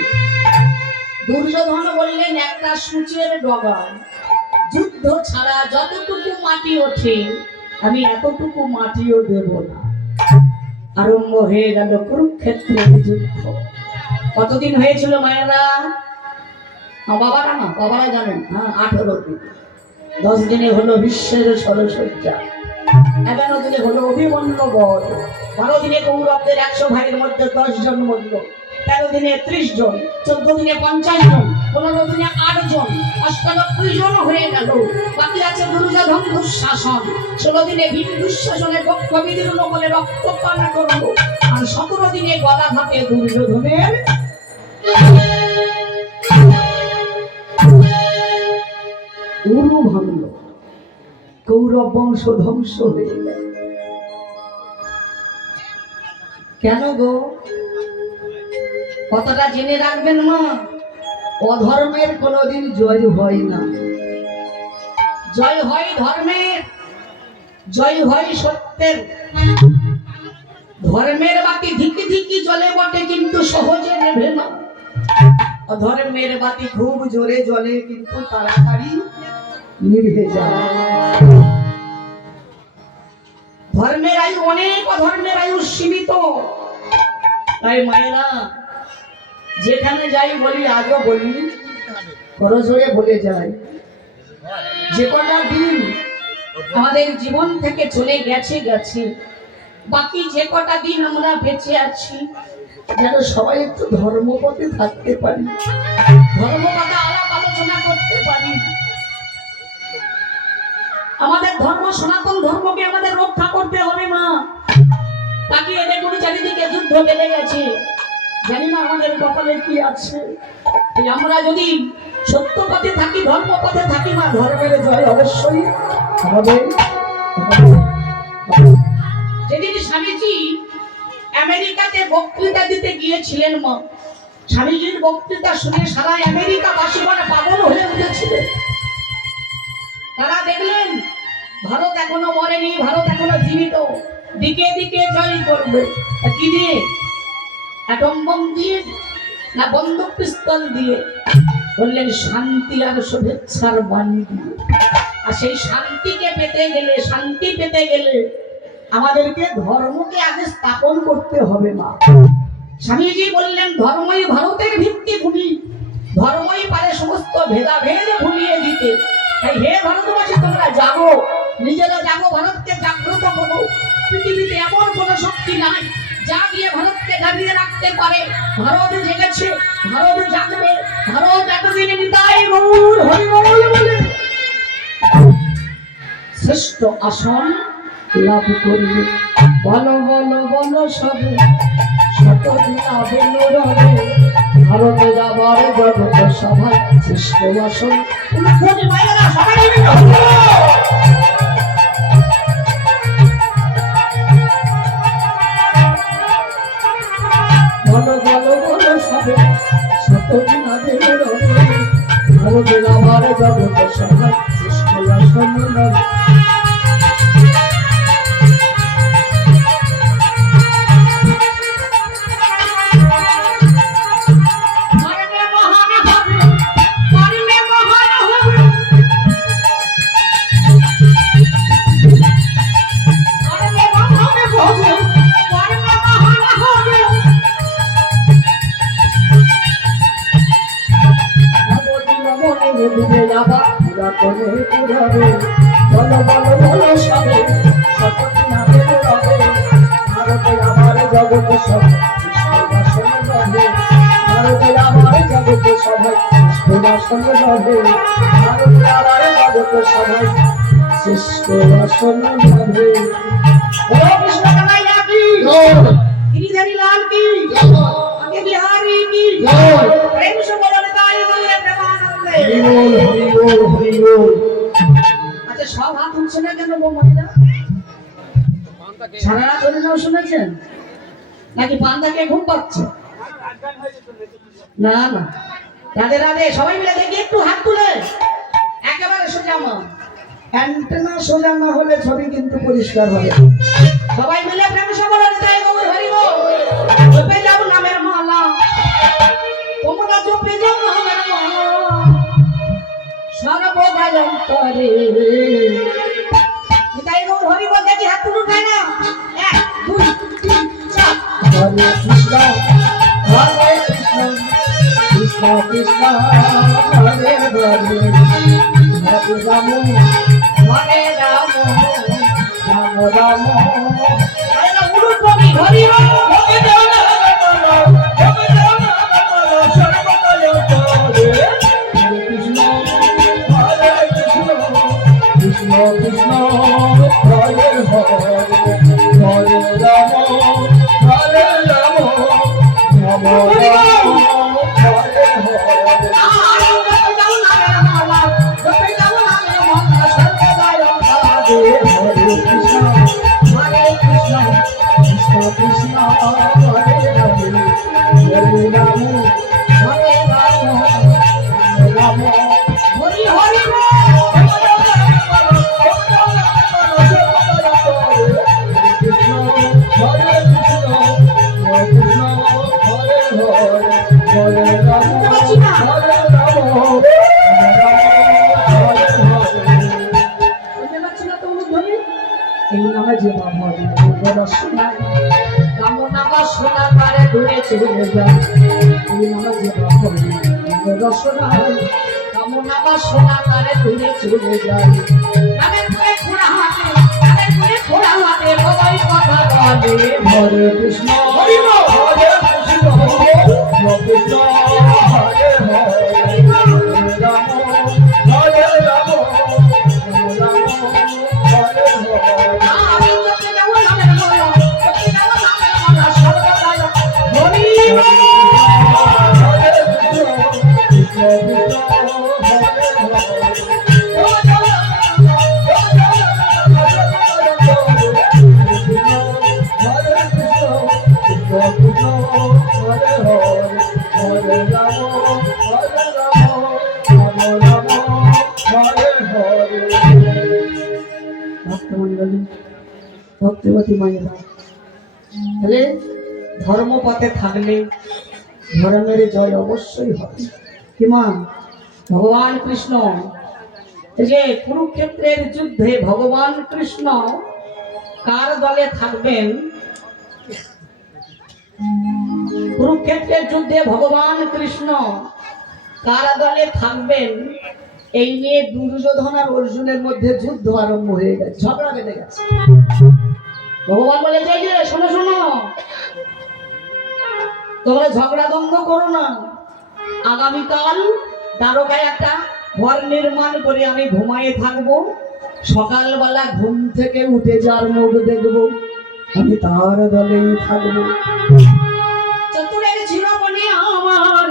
দুর্যোধন বললেন, একটা সূচের ডগায় যুদ্ধ ছাড়া যতটুকু মাটি ওঠে আমি এতটুকু মাটিও দেব না। আরম্ভ হয়ে গেল কুরুক্ষেত্রের যুদ্ধ। কতদিন হয়েছিল মায়েরা? বাবারা জানেন? হ্যাঁ, 18 দিন। 10 দিনে হলো বিশ্বের সরসজ্জা, 11 দিনে হলো অভিমন্যু বধ, 12 দিনে কৌরবদের 100 ভাইয়ের মধ্যে 10 জন মরল, 13 দিনে 30 জন, 14 দিনে 50 জন, 15 দিনে 8 জন, 98 জন হয়ে গেল। বাকি আছে দুর্যোধন দুঃশাসন। 16 দিনে ভীম দুঃশাসনের পক্ষ বিদীর্ণ বলে রক্তপান করলো। আর 17 দিনে গলা ঘাটে দুর্যোধনের উরু ভাঙল। কৌরব বংশ ধ্বংস হয়ে গেল। কেন গো? কথাটা জেনে রাখবেন মা, অধর্মের কোনোদিন জয় হয় না। জয় হয় ধর্মের, জয় হয় সত্যের। ধর্মের বাতি ধিকি ধিকি জ্বলে বটে, কিন্তু সহজে নেভে না। অধর্মের বাতি খুব জোরে জ্বলে, কিন্তু তাড়াতাড়ি নিভে যায়। ধর্মের আয়ু অনেক, অধর্মের আয়ু সীমিত। তাই মায়েরা, যেখানে যাই বলি, আজও বলি, খরচরে বলে যায়, যে কটা দিন আমাদের জীবন থেকে চলে গেছে গেছে, বাকি যে কটা দিন আমরা বেঁচে আছি, যেন সবাই একটু ধর্মপথে থাকতে পারি, ধর্মপথে আলাপ আলোচনা করতে পারি। আমাদের ধর্ম, সনাতন ধর্মকে আমাদের রক্ষা করতে হবে মা। তাকিয়ে দেখুন, চারিদিকে যুদ্ধ বেড়ে গেছে, জানি না আমাদের কপালে কি আছে। আমরা যদি সত্য পথে থাকি, ধর্ম পথে থাকি মা, ধর্মের জয় অবশ্যই হবে। যেদিন স্বামীজি আমেরিকাতে বক্তৃতা দিতে গিয়েছিলেন মা, স্বামীজির বক্তৃতা শুনে সারা আমেরিকাবাসী মানে পাগল হয়ে উঠেছিলেন। তারা দেখলেন ভারত এখনো মরেনি, ভারত এখনো জীবিত, দিকে দিকে জয় করবে। কি দিয়ে? অ্যাটম বোম দিয়ে না বন্দুক পিস্তল দিয়ে? বললেন শান্তি আর শুভেচ্ছার বাণী দিয়ে। আর সেই শান্তিকে পেতে গেলে, শান্তি পেতে গেলে আমাদেরকে ধর্মকে আগে স্থাপন করতে হবে মা। স্বামীজি বললেন ধর্মই ভারতের ভিত্তিভূমি, ধর্মই পারে সমস্ত ভেদাভেদ ভুলিয়ে দিতে। তাই হে ভারতবাসী, তোমরা জাগো, নিজেরা জাগো, ভারতকে জাগ্রত করো। পৃথিবীতে এমন কোন শক্তি নাই যা দিয়ে ভারতকে দাঁড়িয়ে রাখতে পারে। ভারত জেগেছে, ভারত জাগবে, ভারত এতদিনে নিতাই গৌর হরি বল বলে শ্রেষ্ঠ আসন লাভ করবে। বলো বলো বলো সবে, শতদিন আবেল রবে, ভারতে যাবার জগত সভায় শ্রেষ্ঠ আসন। মায়েরা সবাই বলো বলো বলো সবে, শতদিন আবেল রবে, ভারতে যাবার জগত সভায় শ্রেষ্ঠ আসন রবে। বলো বলো বলো সবে, শতদিন আবেল রবে, ভারতে আমার জগত সভায় শ্রেষ্ঠ আসন রবে, ভারতে আমার জগত সভায় শ্রেষ্ঠ আসন রবে, ভারতে আমার জগত সভায় শ্রেষ্ঠ আসন রবে। বলো কৃষ্ণ কানাইয়া কি জয়, গিরিধারী লাল কি জয়, আগে বিহারী কি জয়, প্রেম সে বলনে তাই বলে প্রেমানন্দে হরি বল হরি বল হরি বল। আচ্ছা, সব হাত উঠছে না কেন গো মহিলা? সারা রাত ধরে নাও শুনেছেন নাকি পান্তাকে ঘুম পাচ্ছে? না না, রাধে রাধে। সবাই মিলে দেখি একটু হাত তুলে, একেবারে সোজা মা। অ্যান্টেনা সোজা না হলে ছবি কিন্তু পরিষ্কার হবে। সবাই মিলে প্রেম সবরণ তাই গৌর হরি বল। জপে যাব নামের মালা, তোমরা জপে যাব নামের মালা, সর্বদা অন্তরে তাই গৌর হরি বল। দেখি হাত তুলে উঠায় না। 1 2 3 4। হরে কৃষ্ণ হরে কৃষ্ণ, কৃষ্ণ কৃষ্ণ হরে হরে, হরে রাম হরে রাম, রাম রাম হরে রাম। হরি বল, হরে রাম, হরে রাম, হরে রাম। বুঝতে পারছি না। বুঝতে পারছি না তো ধ্বনি। এই নামে যে বাবা রসনায় কামনা বাসনা তারে দূরে চলে যায়। এই নামে যে বাবা রসনায় কামনা বাসনা তারে দূরে চলে যায়। নামের করে ঘোড়া হাতে, নামের করে ঘোড়া হাতে সবাই কথা বলে হরে কৃষ্ণ হরি বল, হরে কৃষ্ণ কৃষ্ণ হরে হরে, রাম হরে রাম রাম হরে হরে। আমি তোকে দেব নামের মালা, তোকে দেব নামের মালা সর্বদাই হরি বল, হরে কৃষ্ণ কৃষ্ণ ভক্তিমতী মায়েরা, তাহলে ধর্মপথে থাকলে ধর্মের জয় অবশ্যই হবে। কি মা? ভগবান কৃষ্ণ এই যে কুরুক্ষেত্রের যুদ্ধে ভগবান কৃষ্ণ কার দলে থাকবেন? কুরুক্ষেত্রের যুদ্ধে ভগবান কৃষ্ণ কার দলে থাকবেন এই নিয়ে দুর্যোধন আর অর্জুনের মধ্যে যুদ্ধ আরম্ভ হয়ে গেছে, ঝগড়া বেঁধে গেছে। ভগবান বলে যে শোনো শোনো, তোমরা ঝগড়া বন্ধ করো না, আগামীকাল দ্বারকায় একটা ঘর নির্মাণ করে আমি ঘুমায়ে থাকবো, সকালবেলা ঘুম থেকে উঠে যার মুখ দেখবো আমি তার দলেই থাকবো। চতুরের শিরোমণি আমার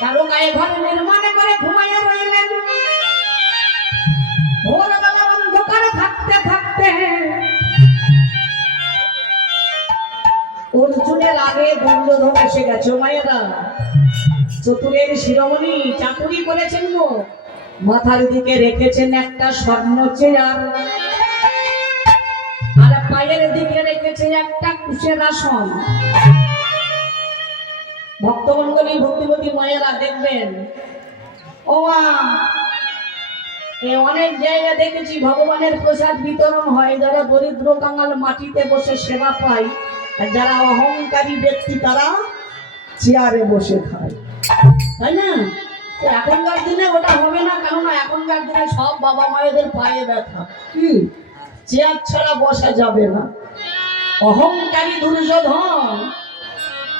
দ্বারকায় ঘর নির্মাণ করে ঘুমাইয়া রইলেন। ভোরবেলা অন্ধকার থাকতে থাকতে অর্জুনের আগে দুর্যোধন এসে গেছে। মায়েরা, চতুরের শিরোমণি চাকুরি করেছেন গো, মাথার দিকে রেখেছেন একটা স্বর্ণ চেয়ার, আর পায়ের দিকে রেখেছে একটা কুশের আসন। ভক্তমণ্ডলী ভক্তিমতী মায়েরা দেখবেন, ও অনেক জায়গায় দেখেছি ভগবানের প্রসাদ বিতরণ হয়, যারা দরিদ্র কাঙাল মাটিতে বসে সেবা পায়, আর যারা অহংকারী ব্যক্তি তারা চেয়ারে বসে খায়, তাই না? এখনকার দিনে ওটা হবে না, কেননা এখনকার দিনে সব বাবা মায়েদের পায়ে ব্যথা, কি চেয়ার ছাড়া বসা যাবে না। অহংকারী দুর্যোধন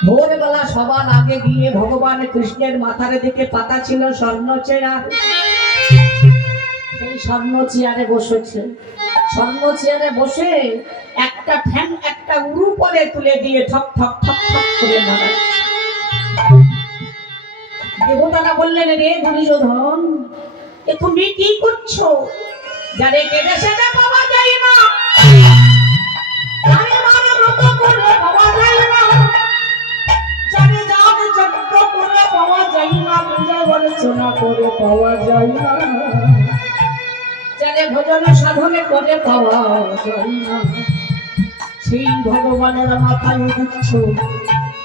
ভোরবেলা সবার আগে গিয়ে ভগবান কৃষ্ণের মাথার দিকে পাতা ছিল স্বর্ণ চেয়ার, সেই স্বর্ণ চেয়ারে বসেছে। স্বর্ণ চেয়ারে বসে একটা ঠ্যাং একটা উরু পরে তুলে দিয়ে ঠক ঠক ঠক ঠক করে নাড়াচ্ছে। দেবতারা বললেন, রে দুর্যোধন, এ তুমি কি করছো? যারে কেটে সেটা পাওয়া যায় না, যারে মানে ব্রত করে পাওয়া যায় না, যারে যাগ যজ্ঞ করে পাওয়া যায় না, পূজা অর্চনা করে পাওয়া যায় না, যারে ভজন সাধনে করে পাওয়া যায় না, সেই ভগবানের মাথায় দিচ্ছ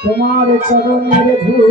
তোমার চরণের ধুলো।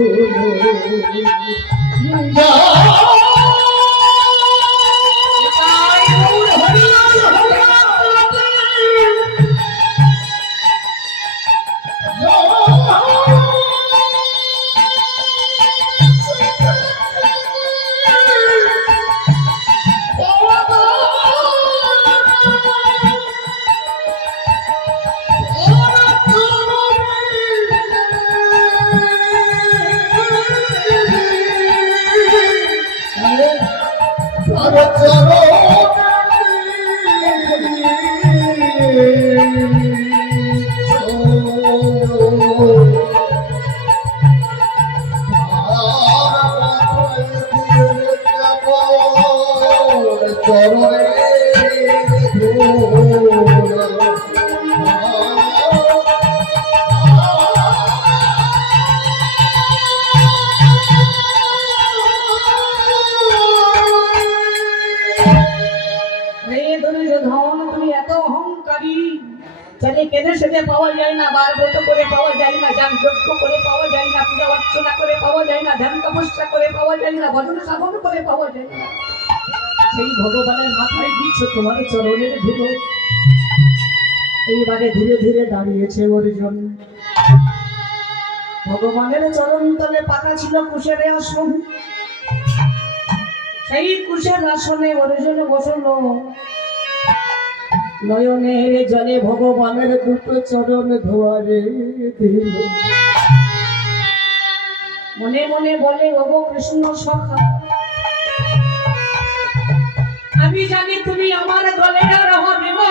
কেঁদে সেজে পাওয়া যায় না, বারব্রত করে পাওয়া যায় না, জ্ঞান যজ্ঞ করে পাওয়া যায় না, পূজা অর্চনা করে পাওয়া যায় না, ধ্যান তপস্যা করে পাওয়া যায় না, ভজন সাধন করে পাওয়া যায় না। সেই ভগবানের মাথায় দিচ্ছ তোমার চরণের ধুলো। এইবারে ধীরে ধীরে দাঁড়িয়েছে অর্জুন। ভগবানের চরণ তলে পাতা ছিল কুশের আসন। সেই কুশের আসনে অর্জুন বসলো। নয়নের জলে ভগবানের দুটো চরণ ধোয়ারে দিল। মনে মনে বলে, ওগো কৃষ্ণ সখা, আমি জানি তুমি আমার দলের আর হবে না,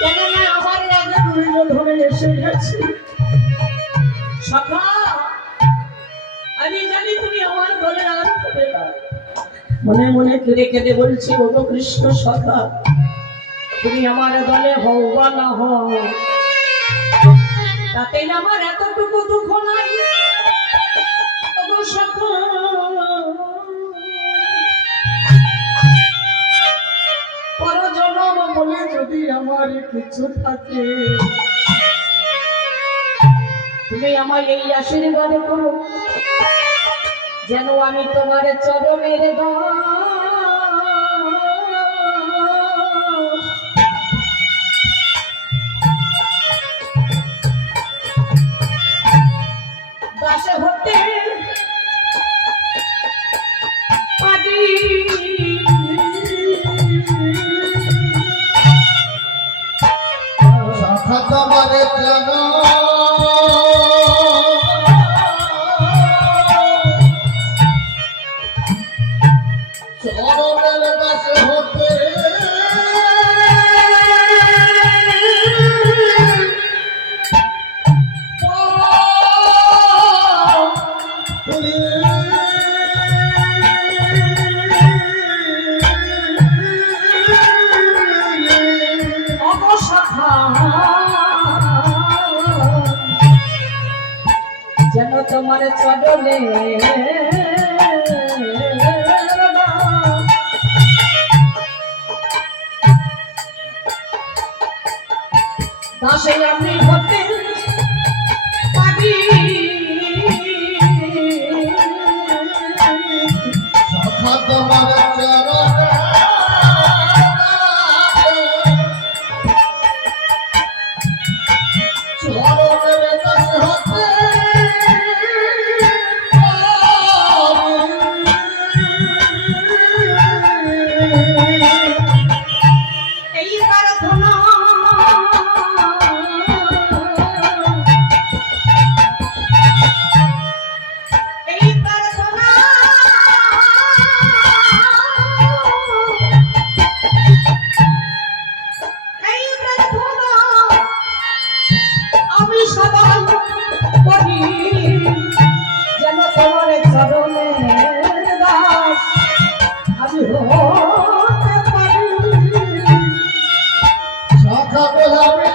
কেননা আমার আগে দুর্যোধন এসে গেছে। সখা, আমি জানি তুমি আমার দলের আর হবে না। মনে মনে কেঁদে কেঁদে বলছি, ওগো কৃষ্ণ সখা, তুমি আমার দলে হও বা না হও, তাতে আমার এতটুকু দুঃখ নাই। ওগো সখা, পরজনম বলে যদি আমার কিছু থাকে, তুমি আমায় এই আশীর্বাদ করো, যেন আমি তোমার চরণের দাসে হতে পারি। সখা তোমার চরণ চরণের দাসে হতে যেন তোমার চরণে দাসে আমি হতে পারি। সখা তোমার চরণ চরণের দাসে হতে এই প্রার্থনা এই প্রার্থনা এই প্রার্থনা আমি সবাই করি, যেন তোমার চরণের দাস আমি হতে পারি। সখা গোলামে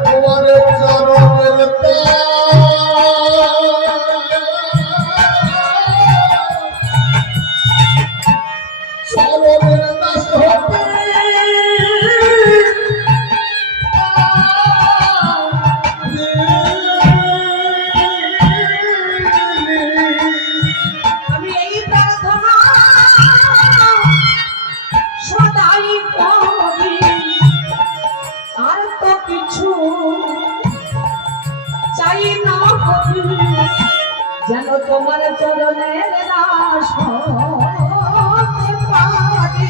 তোমার চরণের চরণের দাস হতে আমি এই প্রার্থনা সদাই করি, আর তো কিছু চাই না করি, যেন তোমার চরণের দাস হতে পারি।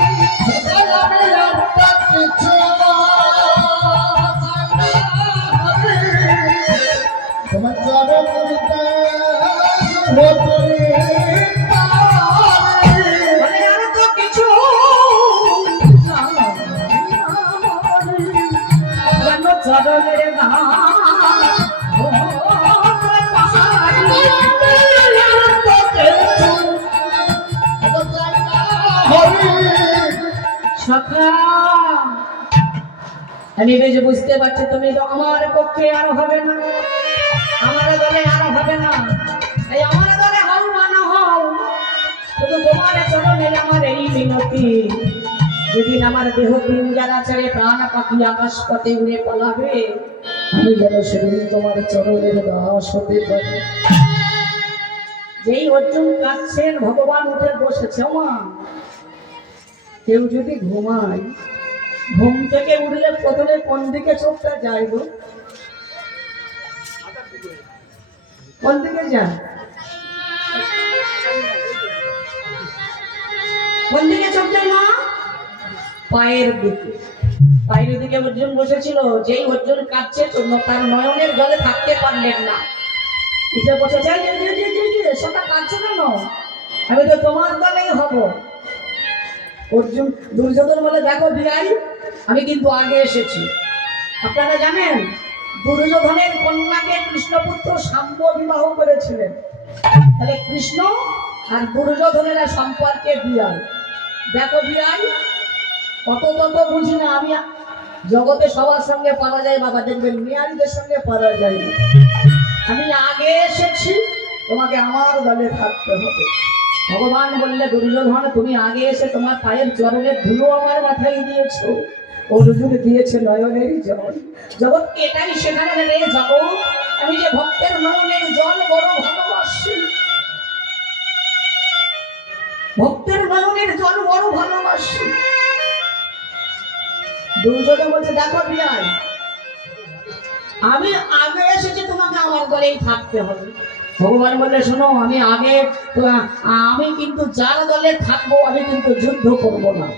তোমার চরণের দাস হতে মানে আর তো কিছু চাই না। সখা আমি বেশ বুঝতে পারছি তুমি তো আমার পক্ষে আর হবে না, আমার দলে আর হবে না, এই আমার দলে হও বা না হও, শুধু তোমার চরণে আমার এই মিনতি, যেদিন আমার দেহ দিন যারা ছেড়ে প্রাণ পাখি আকাশ পথে উড়ে পালাবে, আমি যেন সেদিন তোমার চরণের দাস হতে পারি। যেই অর্জুন কাঁদছেন ভগবান উঠে বসেছে, মা কেউ যদি ঘুমায়, ঘুম থেকে উঠলে প্রথমে কোন দিকে চোখটা যায় গো? কোন দিকে যায়? কোন দিকে চোখ যায় মা? পায়ের দিকে। পায়ের দিকে অর্জুন বসেছিল। যেই অর্জুন কাঁদছে তার নয়নের জলে থাকতে পারলেন না, উঠে বসেছে, সেটা কাঁদছে কেন? আমি তো তোমার দলেই হব। অর্জুন দুর্যোধন বলে, দেখো বিয়াই, আমি কিন্তু আগে এসেছি। আপনারা জানেন দুর্যোধনের কন্যাকে কৃষ্ণপুত্র শাম্ব বিবাহ করেছিলেন। তাহলে কৃষ্ণ আর দুর্যোধনের সম্পর্কে বিয়াই। দেখো বিয়াই, কত তত বুঝি না, আমি জগতে সবার সঙ্গে পারা যায় বাবা, দেখবেন মেয়ারিদের সঙ্গে পারা যায় না। আমি আগে এসেছি, তোমাকে আমার দলে থাকতে হবে। ভগবান বললে, দুর্যোধন তুমি আগে এসে তোমার পায়ের চরণের ধুলো আমার মাথায় দিয়েছো, অর্জুন দিয়েছে নয়নের জল। জগৎ এটাই শেখানো রে জগৎ, আমি যে ভক্তের নয়নের জল বড় ভালোবাসি, ভক্তের নয়নের জল বড় ভালোবাসি। দুর্যোধন বলছে, দেখো বিয়াই, আমি আগে এসেছি, তোমাকে আমার দলেই থাকতে হবে। ভগবান বললে, শোনো, আমি কিন্তু যার দলে থাকবো আমি কিন্তু যুদ্ধ করব না।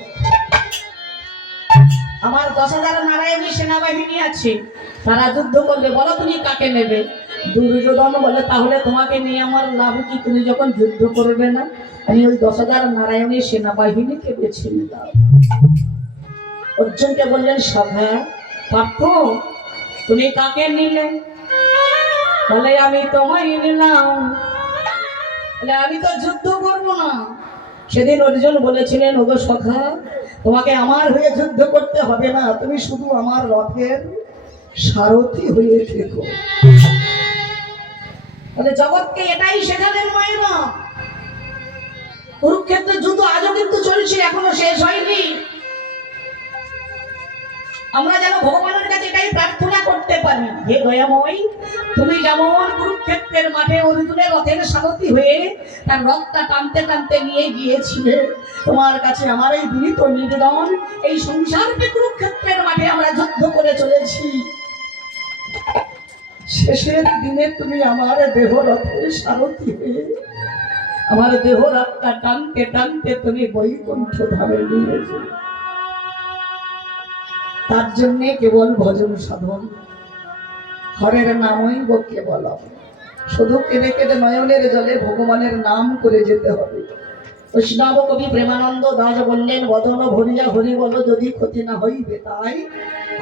আমার 10,000 নারায়ণী সেনাবাহিনী আছে, তারা যুদ্ধ করবে, বলো তুমি কাকে নেবে? দুর্যোধন বলে, তাহলে তোমাকে নিয়ে আমার লাভ কি? তুমি যখন যুদ্ধ করবে না, আমি ওই 10,000 নারায়ণী সেনাবাহিনীকে বেছে নিলাম। অর্জুনকে বললেন, সভা পার্থ তুমি কাকে নিলে? বলে, আমি তোমায় নিলাম। বলে, আমি তো যুদ্ধ করবো না। সেদিন অর্জুন বলেছিলেন, ওগো সখা, তোমাকে আমার হয়ে যুদ্ধ করতে হবে না, তুমি শুধু আমার রথের সারথি হয়ে থেকো। বলে, জগৎকে এটাই শেখালেন মায়েরা। কুরুক্ষেত্রের যুদ্ধ আজও কিন্তু চলছে, এখনো শেষ হয়নি। আমরা যেন ভগবানের কাছে এটাই প্রার্থনা করতে পারি, হে দয়াময়, তুমি যেমন কুরুক্ষেত্রের মাঠে অর্জুনের রথের সারথি হয়ে তার রথটা টানতে টানতে নিয়ে গিয়েছিলে, তোমার কাছে আমার এই বিনীত নিবেদন, এই সংসারকে কুরুক্ষেত্রের মাঠে আমরা যুদ্ধ করে চলেছি, শেষের দিনে তুমি আমার দেহ রথের সারথি হয়ে আমার দেহ রথটা টানতে টানতে তুমি বৈকুণ্ঠ ধামে নিয়ে যাবে। তার জন্যে কেবল ভজন সাধন, হরের নামই কেবল, শুধু কেঁদে কেঁদে নয়নের জলে ভগবানের নাম করে যেতে হবে। বৈষ্ণব কবি প্রেমানন্দ দাস বললেন, বদন ভরিয়া হরি বল যদি ক্ষতি না হইবে তাই,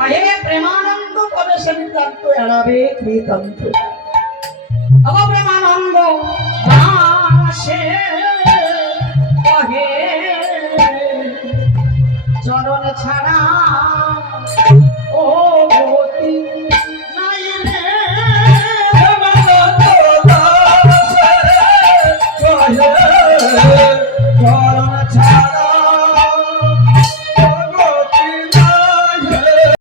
আহে প্রেমানন্দ কবে সে নিতান্ত এড়াবে কৃতান্ত। প্রেমানন্দ দাসে কহে চরণ ছাড়া